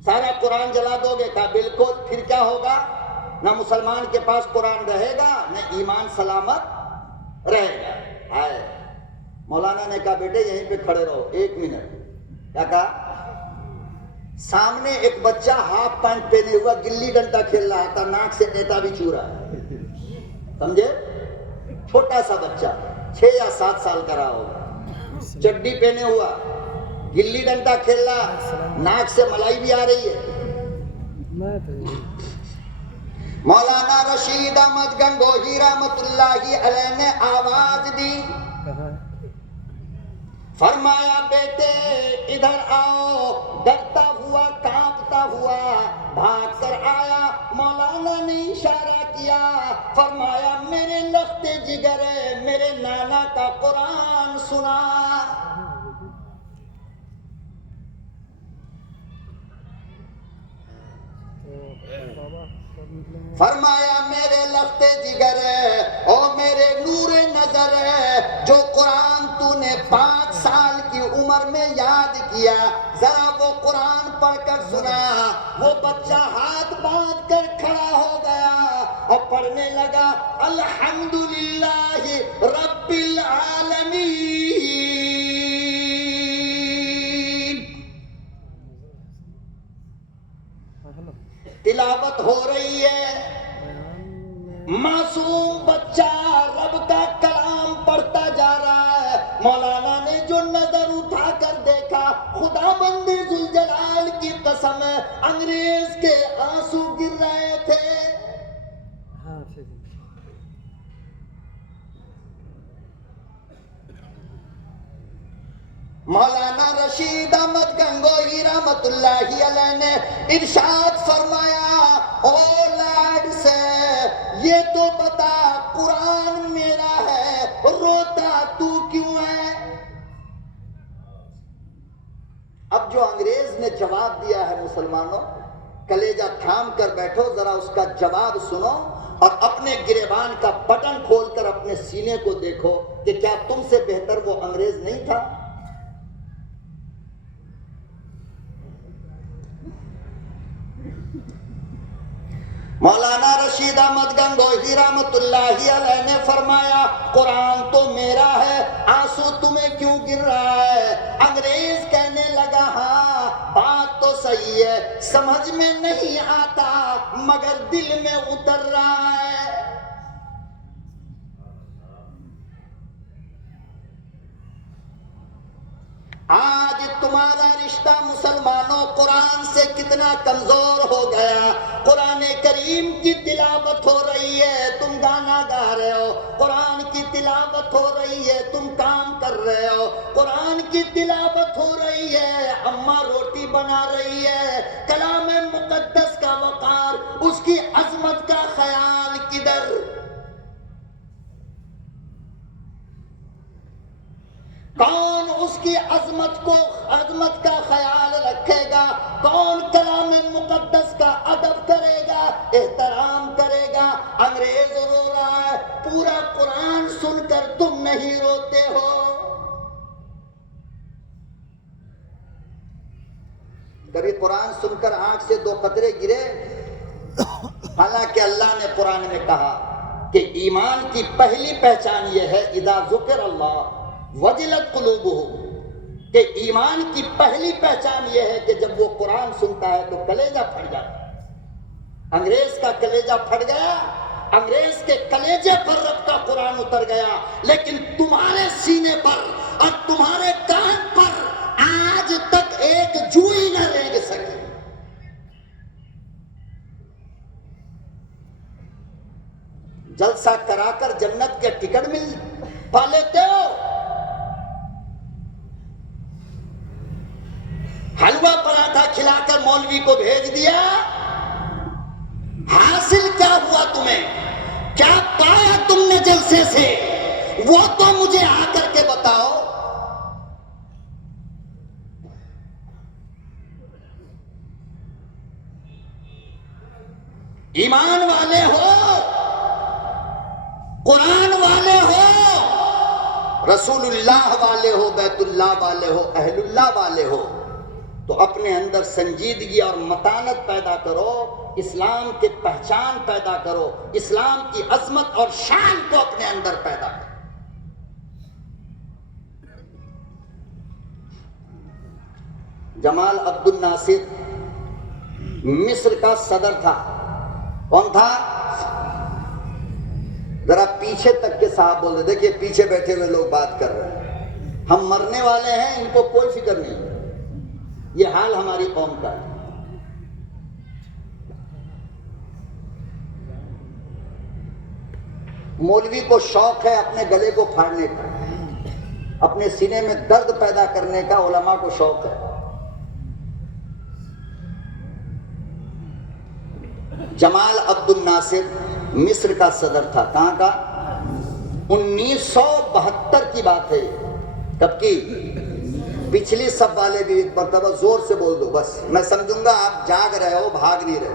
سارا قرآن جلا دو گے؟ کہا بالکل۔ پھر کیا ہوگا؟ نہ مسلمان کے پاس قرآن رہے گا نہ ایمان سلامت رہے گا۔ آئے مولانا نے کہا بیٹے یہیں پہ کھڑے رہو 1 منٹ۔ کیا کہا؟ سامنے ایک بچہ ہاف پینٹ پہنے ہوا گلی ڈنڈا کھیل رہا تھا، ناک سے نیتا بھی چو رہا ہے، سمجھے؟ چھوٹا سا بچہ 6 یا 7 سال کا رہا ہوگا، چڈی پہنے ہوا، گلی ڈنڈا کھیل رہا، ناک سے ملائی بھی آ رہی ہے۔ مولانا رشید احمد گنگوہی رحمت اللہ علیہ نے آواز دی، فرمایا بیٹے ادھر آؤ، ڈرتا ہوا کانپتا ہوا بھاگ کر آیا۔ مولانا نے اشارہ کیا، فرمایا میرے لخت جگر ہے، میرے نانا کا قرآن سنا۔ فرمایا میرے لخت جگر ہے اور میرے نور نظر ہے، جو قرآن تو نے 5 سال کی عمر میں یاد کیا، ذرا وہ قرآن پڑھ کر سنا۔ وہ بچہ ہاتھ باندھ کر کھڑا ہو گیا اور پڑھنے لگا، الحمدللہ رب العالمین۔ تلاوت ہو رہی ہے، معصوم بچہ رب کا کلام پڑھتا جا رہا ہے۔ مولانا نے جو نظر اٹھا کر دیکھا، خدا بند ذوالجلال کی قسم ہے انگریز کے آنسو گر رہے تھے۔ مولانا رشید احمد گنگوہی رحمت اللہ علیہ نے ارشاد فرمایا، او لاڈ سے یہ تو بتا قرآن میرا ہے، روتا تو کیوں ہے؟ اب جو انگریز نے جواب دیا ہے مسلمانوں، کلیجہ تھام کر بیٹھو، ذرا اس کا جواب سنو اور اپنے گریبان کا بٹن کھول کر اپنے سینے کو دیکھو کہ کیا تم سے بہتر وہ انگریز نہیں تھا؟ مولانا رشید احمد گنگوہی رحمت اللہ علیہ نے فرمایا، قرآن تو میرا ہے، آنسو تمہیں کیوں گر رہا ہے؟ انگریز کہنے لگا، ہاں بات تو صحیح ہے، سمجھ میں نہیں آتا مگر دل میں اتر رہا ہے۔ آج تمہارا رشتہ مسلمانوں قرآن سے کتنا کمزور ہو گیا۔ قرآن کریم کی تلاوت ہو رہی ہے، تم گانا گا رہے ہو، قرآن کی تلاوت ہو رہی ہے، تم کام کر رہے ہو، قرآن کی تلاوت ہو رہی ہے، اماں روٹی بنا رہی ہے، کلام مقدس کا وقار، اس کی عظمت کا خیال کدھر؟ کون اس کی عظمت کا خیال رکھے گا؟ کون کلام مقدس کا ادب کرے گا، احترام کرے گا؟ انگریز رو رہا ہے، پورا قرآن سن کر تم نہیں روتے ہو۔ کبھی قرآن سن کر آنکھ سے 2 قطرے گرے؟ حالانکہ اللہ نے قرآن میں کہا کہ ایمان کی پہلی پہچان یہ ہے، اذا ذکر اللہ وجلت قلوبہم، کہ ایمان کی پہلی پہچان یہ ہے کہ جب وہ قرآن سنتا ہے تو کلیجہ پھٹ جاتا ہے۔ انگریز کا کلیجہ پھٹ گیا، انگریز کے کلیجے پر رب کا قرآن اتر گیا، لیکن تمہارے سینے پر اور تمہارے کان پر آج تک ایک جوئی نہ رینگ سکی۔ جلسہ کرا کر جنت کے ٹکٹ مل پا لیتے ہو، حلوہ پراٹھا کھلا کر مولوی کو بھیج دیا، حاصل کیا ہوا تمہیں؟ کیا پایا تم نے جلسے سے؟ وہ تو مجھے آ کر کے بتاؤ۔ ایمان والے ہو، قرآن والے ہو، رسول اللہ والے ہو، بیت اللہ والے ہو، اہل اللہ والے ہو، تو اپنے اندر سنجیدگی اور متانت پیدا کرو، اسلام کی پہچان پیدا کرو، اسلام کی عظمت اور شان کو اپنے اندر پیدا کرو۔ جمال عبد الناصر مصر کا صدر تھا۔ کون تھا؟ ذرا پیچھے تک کے صاحب بول رہے، دیکھیے پیچھے بیٹھے ہوئے لوگ بات کر رہے ہیں، ہم مرنے والے ہیں، ان کو کوئی فکر نہیں ہے، یہ حال ہماری قوم کا ہے۔ مولوی کو شوق ہے اپنے گلے کو پھاڑنے کا، اپنے سینے میں درد پیدا کرنے کا، علماء کو شوق ہے۔ جمال عبد الناصر مصر کا صدر تھا، کہاں کا؟ 1972 کی بات ہے۔ کب کی؟ پچھلی سب والے بھی ایک مرتبہ زور سے بول دو، بس میں سمجھوں گا آپ جاگ رہے ہو، بھاگ نہیں رہے۔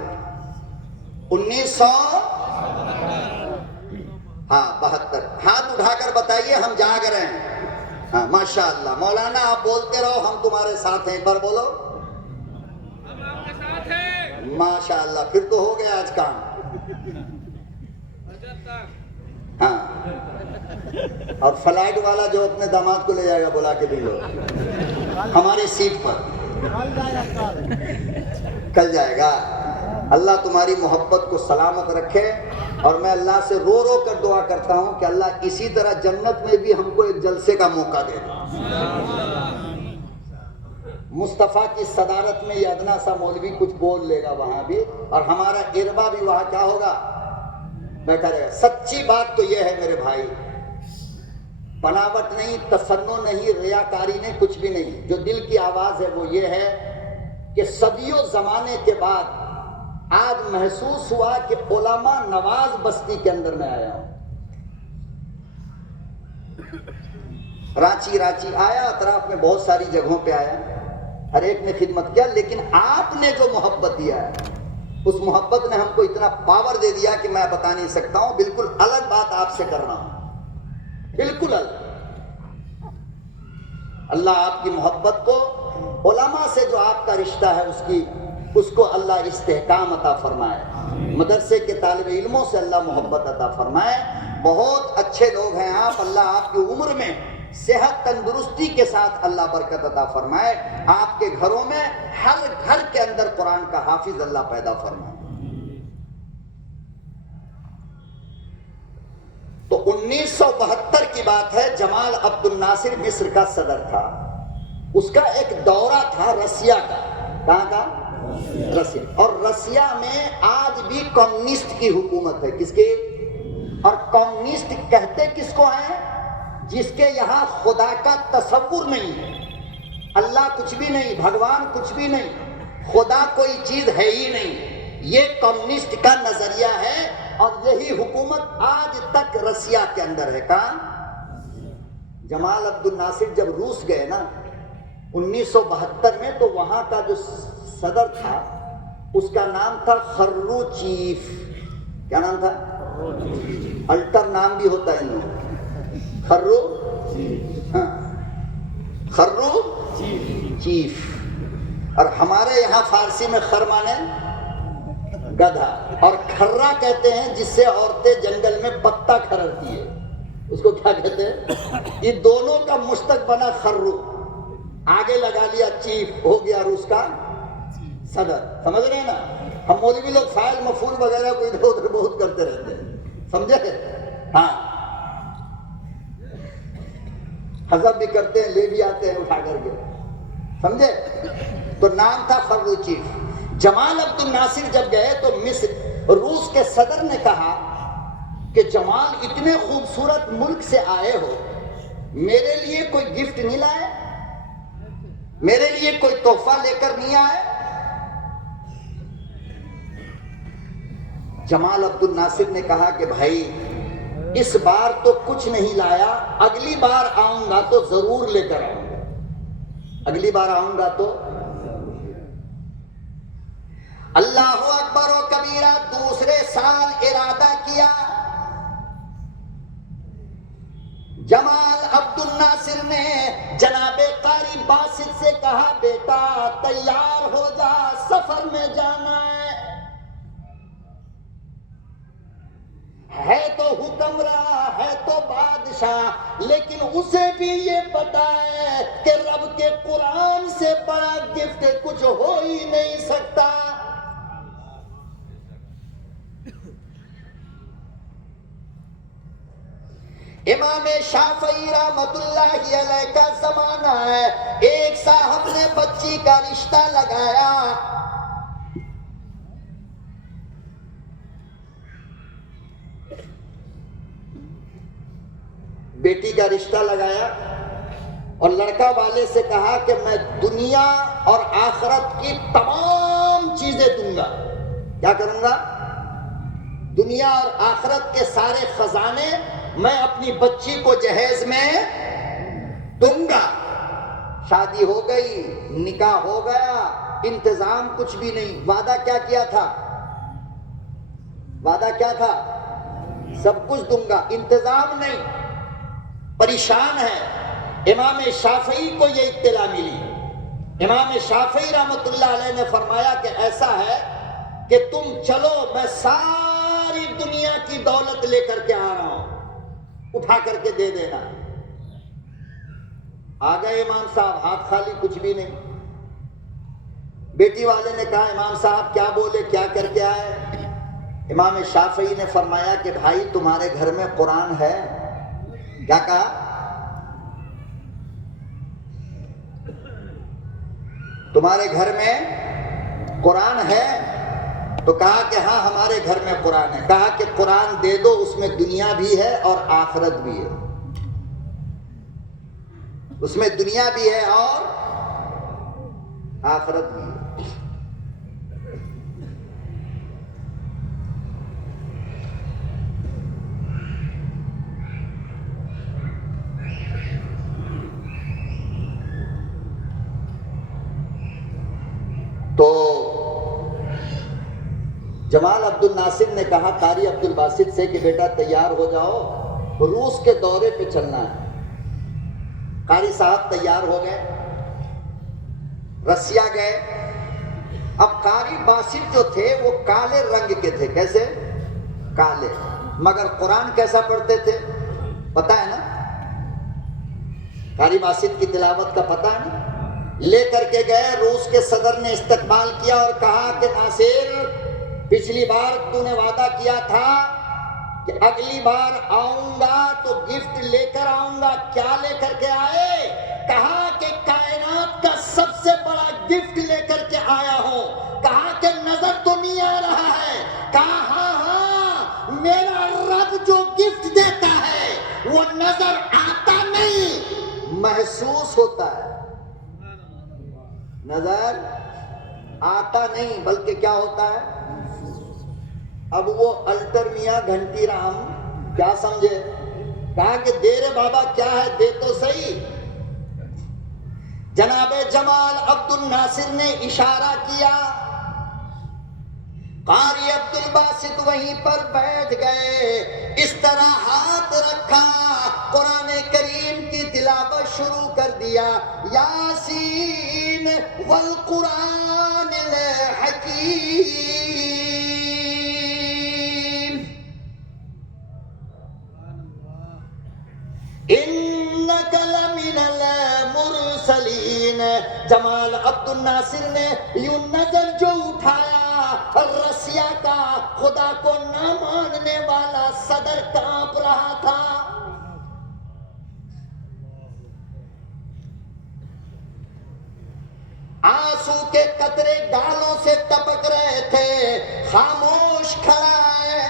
1972 ہاتھ اٹھا کر بتائیے ہم جاگ رہے ہیں۔ ہاں ماشاءاللہ مولانا آپ بولتے رہو، ہم تمہارے ساتھ ہیں، ایک بار بولو ماشاءاللہ، پھر تو ہو گیا آج کام۔ ہاں، اور فلائٹ والا جو اپنے داماد کو لے جائے گا بلا کے بھی لو ہماری سیٹ پر، کل جائے گا۔ اللہ تمہاری محبت کو سلامت رکھے، اور میں اللہ سے رو رو کر دعا کرتا ہوں کہ اللہ اسی طرح جنت میں بھی ہم کو ایک جلسے کا موقع دے دے۔ مصطفیٰ کی صدارت میں یہ ادنا سا مولوی کچھ بول لے گا وہاں بھی، اور ہمارا اربا بھی وہاں کیا ہوگا؟ بیٹھا رہے گا۔ سچی بات تو یہ ہے میرے بھائی، بناوٹ نہیں، تصنع نہیں، ریاکاری نہیں، کچھ بھی نہیں، جو دل کی آواز ہے وہ یہ ہے کہ صدیوں زمانے کے بعد آج محسوس ہوا کہ علماء نواز بستی کے اندر میں آیا ہوں۔ رانچی آیا، اطراف میں بہت ساری جگہوں پہ آیا، ہر ایک نے خدمت کیا، لیکن آپ نے جو محبت دیا ہے اس محبت نے ہم کو اتنا پاور دے دیا کہ میں بتا نہیں سکتا ہوں۔ بالکل الگ بات آپ سے کر رہا ہوں، بالکل الگ۔ اللہ آپ کی محبت کو، علماء سے جو آپ کا رشتہ ہے اس کو اللہ استحکام عطا فرمائے، مدرسے کے طالب علموں سے اللہ محبت عطا فرمائے۔ بہت اچھے لوگ ہیں آپ، اللہ آپ کی عمر میں صحت تندرستی کے ساتھ اللہ برکت عطا فرمائے، آپ کے گھروں میں ہر گھر کے اندر قرآن کا حافظ اللہ پیدا فرمائے۔ تو 1972 کی بات ہے، جمال عبد الناصر مصر کا صدر تھا، اس کا ایک دورہ تھا رسیا کا۔ کہاں کا؟ رسیا۔ اور رسیا میں آج بھی کمیونسٹ کی حکومت ہے۔ کس کی؟ اور کمیونسٹ کہتے کس کو ہیں؟ جس کے یہاں خدا کا تصور نہیں ہے، اللہ کچھ بھی نہیں، بھگوان کچھ بھی نہیں، خدا کوئی چیز ہے ہی نہیں، یہ کمیونسٹ کا نظریہ ہے۔ اور یہی حکومت آج تک رسیا کے اندر ہے۔ کہاں؟ جمال عبد الناصر جب روس گئے نا 1972 میں، تو وہاں کا جو صدر تھا اس کا نام تھا خروچیف۔ کیا نام تھا؟ الٹر نام بھی ہوتا ہے ان لوگوں، خرو چیف۔ اور ہمارے یہاں فارسی میں خر مانے گدھا، اور کھرا کہتے ہیں جس سے عورتیں جنگل میں پتا کھرتی ہے، اس کو کیا کہتے ہیں؟ یہ دونوں کا مشتق بنا خرو، آگے لگا لیا چیف، ہو گیا روس کا صدر۔ سمجھ رہے ہیں نا؟ ہم مولوی لوگ فاعل مفعول وغیرہ کو ادھر ادھر بہت کرتے رہتے ہیں، سمجھے؟ ہاں، حذف بھی کرتے ہیں، لے بھی آتے ہیں اٹھا کر کے، سمجھے؟ تو نام تھا خروچیف۔ جمال عبد الناصر جب گئے تو مصر، روس کے صدر نے کہا کہ جمال اتنے خوبصورت ملک سے آئے ہو، میرے لیے کوئی گفٹ نہیں لائے؟ میرے لیے کوئی تحفہ لے کر نہیں آئے؟ جمال عبد الناصر نے کہا کہ بھائی اس بار تو کچھ نہیں لایا، اگلی بار آؤں گا تو ضرور لے کر آؤں گا، اگلی بار آؤں گا تو۔ اللہ اکبر و کبیرہ، دوسرے سال ارادہ کیا، جمال عبد الناصر نے جناب قاری باسط سے کہا بیٹا تیار ہو جا، سفر میں جانا ہے تو حکمراں، ہے تو بادشاہ، لیکن اسے بھی یہ پتا ہے کہ رب کے قرآن سے بڑا گفٹ کچھ ہو ہی نہیں سکتا۔ امام شافعی رحمت اللہ علیہ کا زمانہ ہے، ایک صاحب نے بچی کا رشتہ لگایا، بیٹی کا رشتہ لگایا اور لڑکا والے سے کہا کہ میں دنیا اور آخرت کی تمام چیزیں دوں گا. کیا کروں گا؟ دنیا اور آخرت کے سارے خزانے میں اپنی بچی کو جہیز میں دوں گا. شادی ہو گئی، نکاح ہو گیا، انتظام کچھ بھی نہیں. وعدہ کیا کیا تھا؟ وعدہ کیا تھا؟ سب کچھ دوں گا، انتظام نہیں. پریشان ہے. امام شافعی کو یہ اطلاع ملی. امام شافعی رحمۃ اللہ علیہ نے فرمایا کہ ایسا ہے کہ تم چلو، میں ساری دنیا کی دولت لے کر کے آ رہا ہوں، اٹھا کر کے دے دینا. آ گئے امام صاحب، ہاتھ خالی، کچھ بھی نہیں. بیٹی والے نے کہا امام صاحب کیا بولے، کیا کر کے آئے؟ امام شافعی نے فرمایا کہ بھائی تمہارے گھر میں قرآن ہے؟ کیا کہا؟ تمہارے گھر میں قرآن ہے؟ تو کہا کہ ہاں ہمارے گھر میں قرآن ہے. کہا کہ قرآن دے دو، اس میں دنیا بھی ہے اور آخرت بھی ہے. اس میں دنیا بھی ہے اور آخرت بھی ہے. تو جمال عبد الناصر نے کہا قاری عبد الباسط سے کہ بیٹا تیار ہو جاؤ، روس کے دورے پہ چلنا ہے. قاری صاحب تیار ہو گئے، رسیا گئے. اب قاری باسط جو تھے وہ کالے رنگ کے تھے. کیسے؟ کالے. مگر قرآن کیسا پڑھتے تھے پتہ ہے نا؟ قاری باسط کی تلاوت کا پتہ ہے نا؟ لے کر کے گئے. روس کے صدر نے استقبال کیا اور کہا کہ ناصر، پچھلی بار تو نے وعدہ کیا تھا کہ اگلی بار آؤں گا تو گفٹ لے کر آؤں گا. کیا لے کر کے آئے؟ کہا کہ کائنات کا سب سے بڑا گفٹ لے کر کے آیا ہوں. کہا کہ نظر تو نہیں آ رہا ہے؟ کہا ہاں ہاں، میرا رب جو گفٹ دیتا ہے وہ نظر آتا نہیں، محسوس ہوتا ہے. نظر آتا نہیں بلکہ کیا ہوتا ہے؟ اب وہ الٹر میاں گھنٹی رام کیا سمجھے؟ کہا کہ دے رے بابا، کیا ہے، دے تو صحیح. جناب جمال عبد الناصر نے اشارہ کیا. قاری عبد الباسط وہیں پر بیٹھ گئے، اس طرح ہاتھ رکھا، قرآن کریم کی تلاوت شروع کر دیا. یاسین والقرآن الحکیم، انک لمن المرسلین. جمال عبد الناصر نے یوں نظر جو اٹھایا، رسیا کا خدا کو نہ ماننے والا صدر کانپ رہا تھا. آنسو کے قطرے گالوں سے ٹپک رہے تھے. خاموش کھڑا ہے.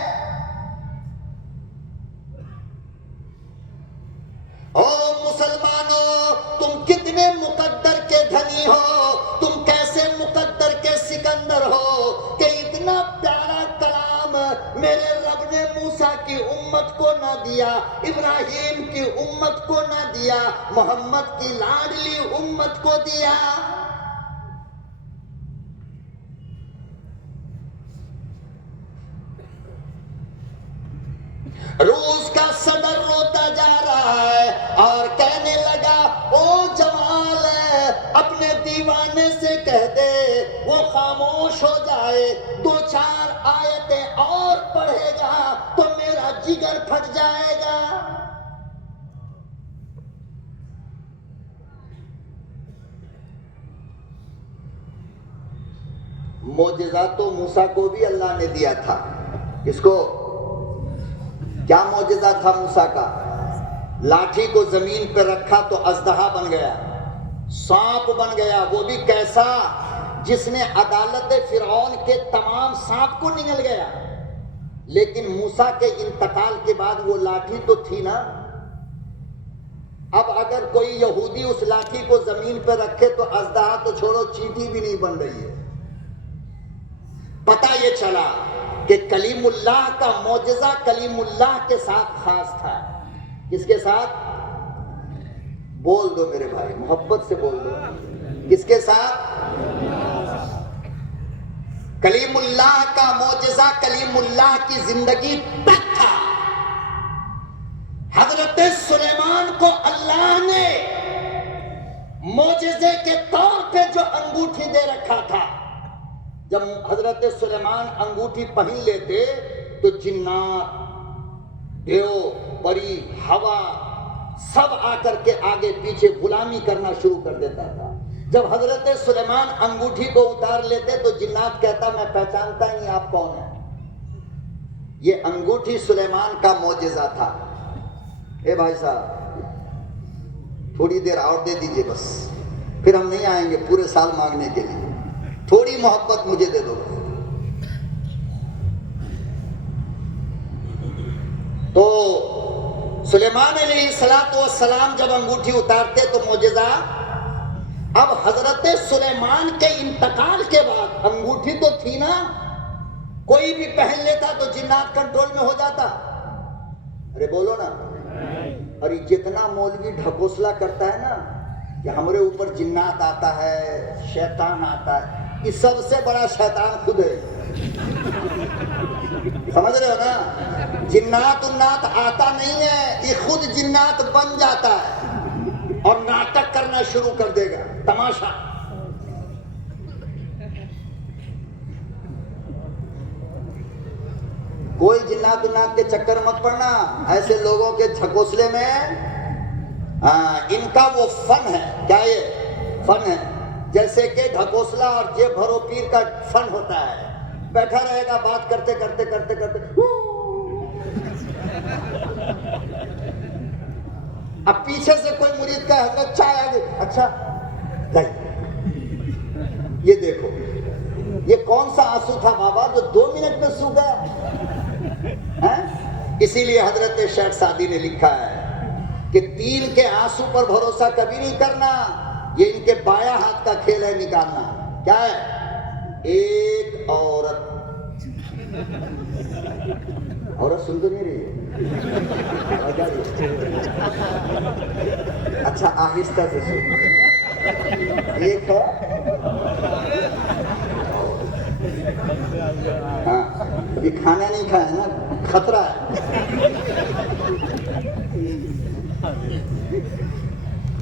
او مسلمانوں، تم کتنے مقدر کے دھنی ہو، تم کیسے مقدر کے سکندر ہو کہ اتنا پیارا کلام میرے رب نے موسیٰ کی امت کو نہ دیا، ابراہیم کی امت کو نہ دیا، محمد کی لاڈلی امت کو دیا. روس کا صدر روتا جا رہا ہے اور کہنے لگا او جمال، اپنے دیوانے سے کہہ دے وہ خاموش ہو جائے، 2-4 آیتیں اور پڑھے گا تو میرا جگر پھٹ جائے گا. معجزہ تو موسیٰ کو بھی اللہ نے دیا تھا. کس کو؟ کیا معجزہ تھا موسیٰ کا؟ لاٹھی کو زمین پہ رکھا تو اژدہا بن گیا، سانپ بن گیا. وہ بھی کیسا؟ جس نے عدالت فرعون کے تمام سانپ کو نگل گیا. لیکن موسیٰ کے انتقال کے بعد وہ لاٹھی تو تھی نا. اگر کوئی یہودی اس لاٹھی کو زمین پہ رکھے تو اژدہا تو چھوڑو چیٹی بھی نہیں بن رہی ہے۔ پتہ یہ چلا کہ کلیم اللہ کا معجزہ کلیم اللہ کے ساتھ خاص تھا۔ کس کے ساتھ؟ بول دو میرے بھائی، محبت سے بول دو، کس کے ساتھ؟ کلیم اللہ کا معجزہ کلیم اللہ کی زندگی تک تھا۔ حضرت سلیمان کو اللہ نے معجزے کے طور پہ جو انگوٹھی دے رکھا تھا، جب حضرت سلیمان انگوٹھی پہن لیتے تو جنات، دیو، پری، ہوا سب آ کر کے آگے پیچھے غلامی کرنا شروع کر دیتا تھا۔ جب حضرت سلیمان انگوٹھی کو اتار لیتے تو جنات کہتا میں پہچانتا ہی نہیں آپ کون ہیں۔ یہ انگوٹھی سلیمان کا معجزہ تھا۔ اے بھائی صاحب تھوڑی دیر اور دے دیجئے بس، پھر ہم نہیں آئیں گے پورے سال مانگنے کے لیے، تھوڑی محبت مجھے دے دو۔ تو سلیمان علیہ السلام جب انگوٹھی اتارتے تو معجزہ۔ اب حضرت سلیمان کے انتقال کے بعد انگوٹھی تو تھی نا، کوئی بھی پہن لیتا تو جنات کنٹرول میں ہو جاتا۔ ارے بولو نا، اور جتنا مولوی ڈھکوسلا کرتا ہے نا کہ ہمارے اوپر جنات آتا ہے، شیطان آتا ہے، یہ سب سے بڑا شیطان خود ہے۔ سمجھ رہے ہو نا؟ جنات النات آتا نہیں ہے، یہ خود جنات بن جاتا ہے اور ناٹک کرنا شروع کر دے گا، تماشا۔ کوئی جنات النات کے چکر مت پڑنا، ایسے لوگوں کے جھکوسلے میں ان کا وہ فن ہے۔ کیا یہ فن ہے؟ جیسے کہ ڈھکوسلا اور جیب بھرو پیر کا فن ہوتا ہے، بیٹھا رہے گا بات کرتے کرتے کرتے کرتے، اب پیچھے سے کوئی مرید کا حضرت چائے آگے، اچھا یہ دیکھو یہ کون سا آنسو تھا بابا جو 2 منٹ میں سو گیا؟ اسی لیے حضرت شیخ سعدی نے لکھا ہے کہ تین کے آنسو پر بھروسہ کبھی نہیں کرنا، یہ ان کے بایاں ہاتھ کا کھیل ہے نکالنا۔ کیا ہے؟ ایک عورت سن تو نہیں رہی ہے؟ اچھا آہستہ سے سن۔ ایک ہے، ہاں یہ کھانا نہیں کھایا نا، خطرہ ہے۔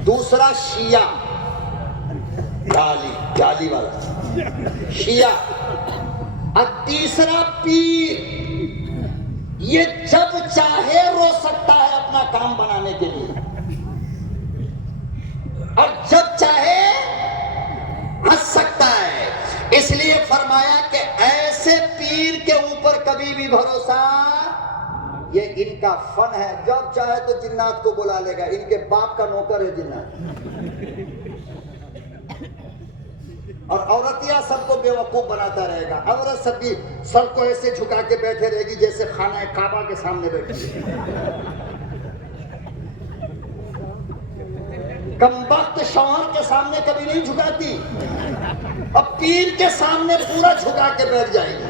دوسرا شیعہ، گالی والا شیعہ، اور تیسرا پیر، یہ جب چاہے رو سکتا ہے اپنا کام بنانے کے لیے، اور جب چاہے ہنس سکتا ہے۔ اس لیے فرمایا کہ ایسے پیر کے اوپر کبھی بھی بھروسہ، یہ ان کا فن ہے، جب چاہے تو جنات کو بلا لے گا، ان کے باپ کا نوکر ہے جنات۔ اور عورتیاں سب کو بیوقوف بناتا رہے گا، عورت سب بھی سر کو ایسے جھکا کے بیٹھے رہے گی جیسے خانہ کعبہ کے سامنے بیٹھی ہے۔ کمبخت شوہر کے سامنے کبھی نہیں جھکاتی، اب پیر کے سامنے پورا جھکا کے بیٹھ جائے گی۔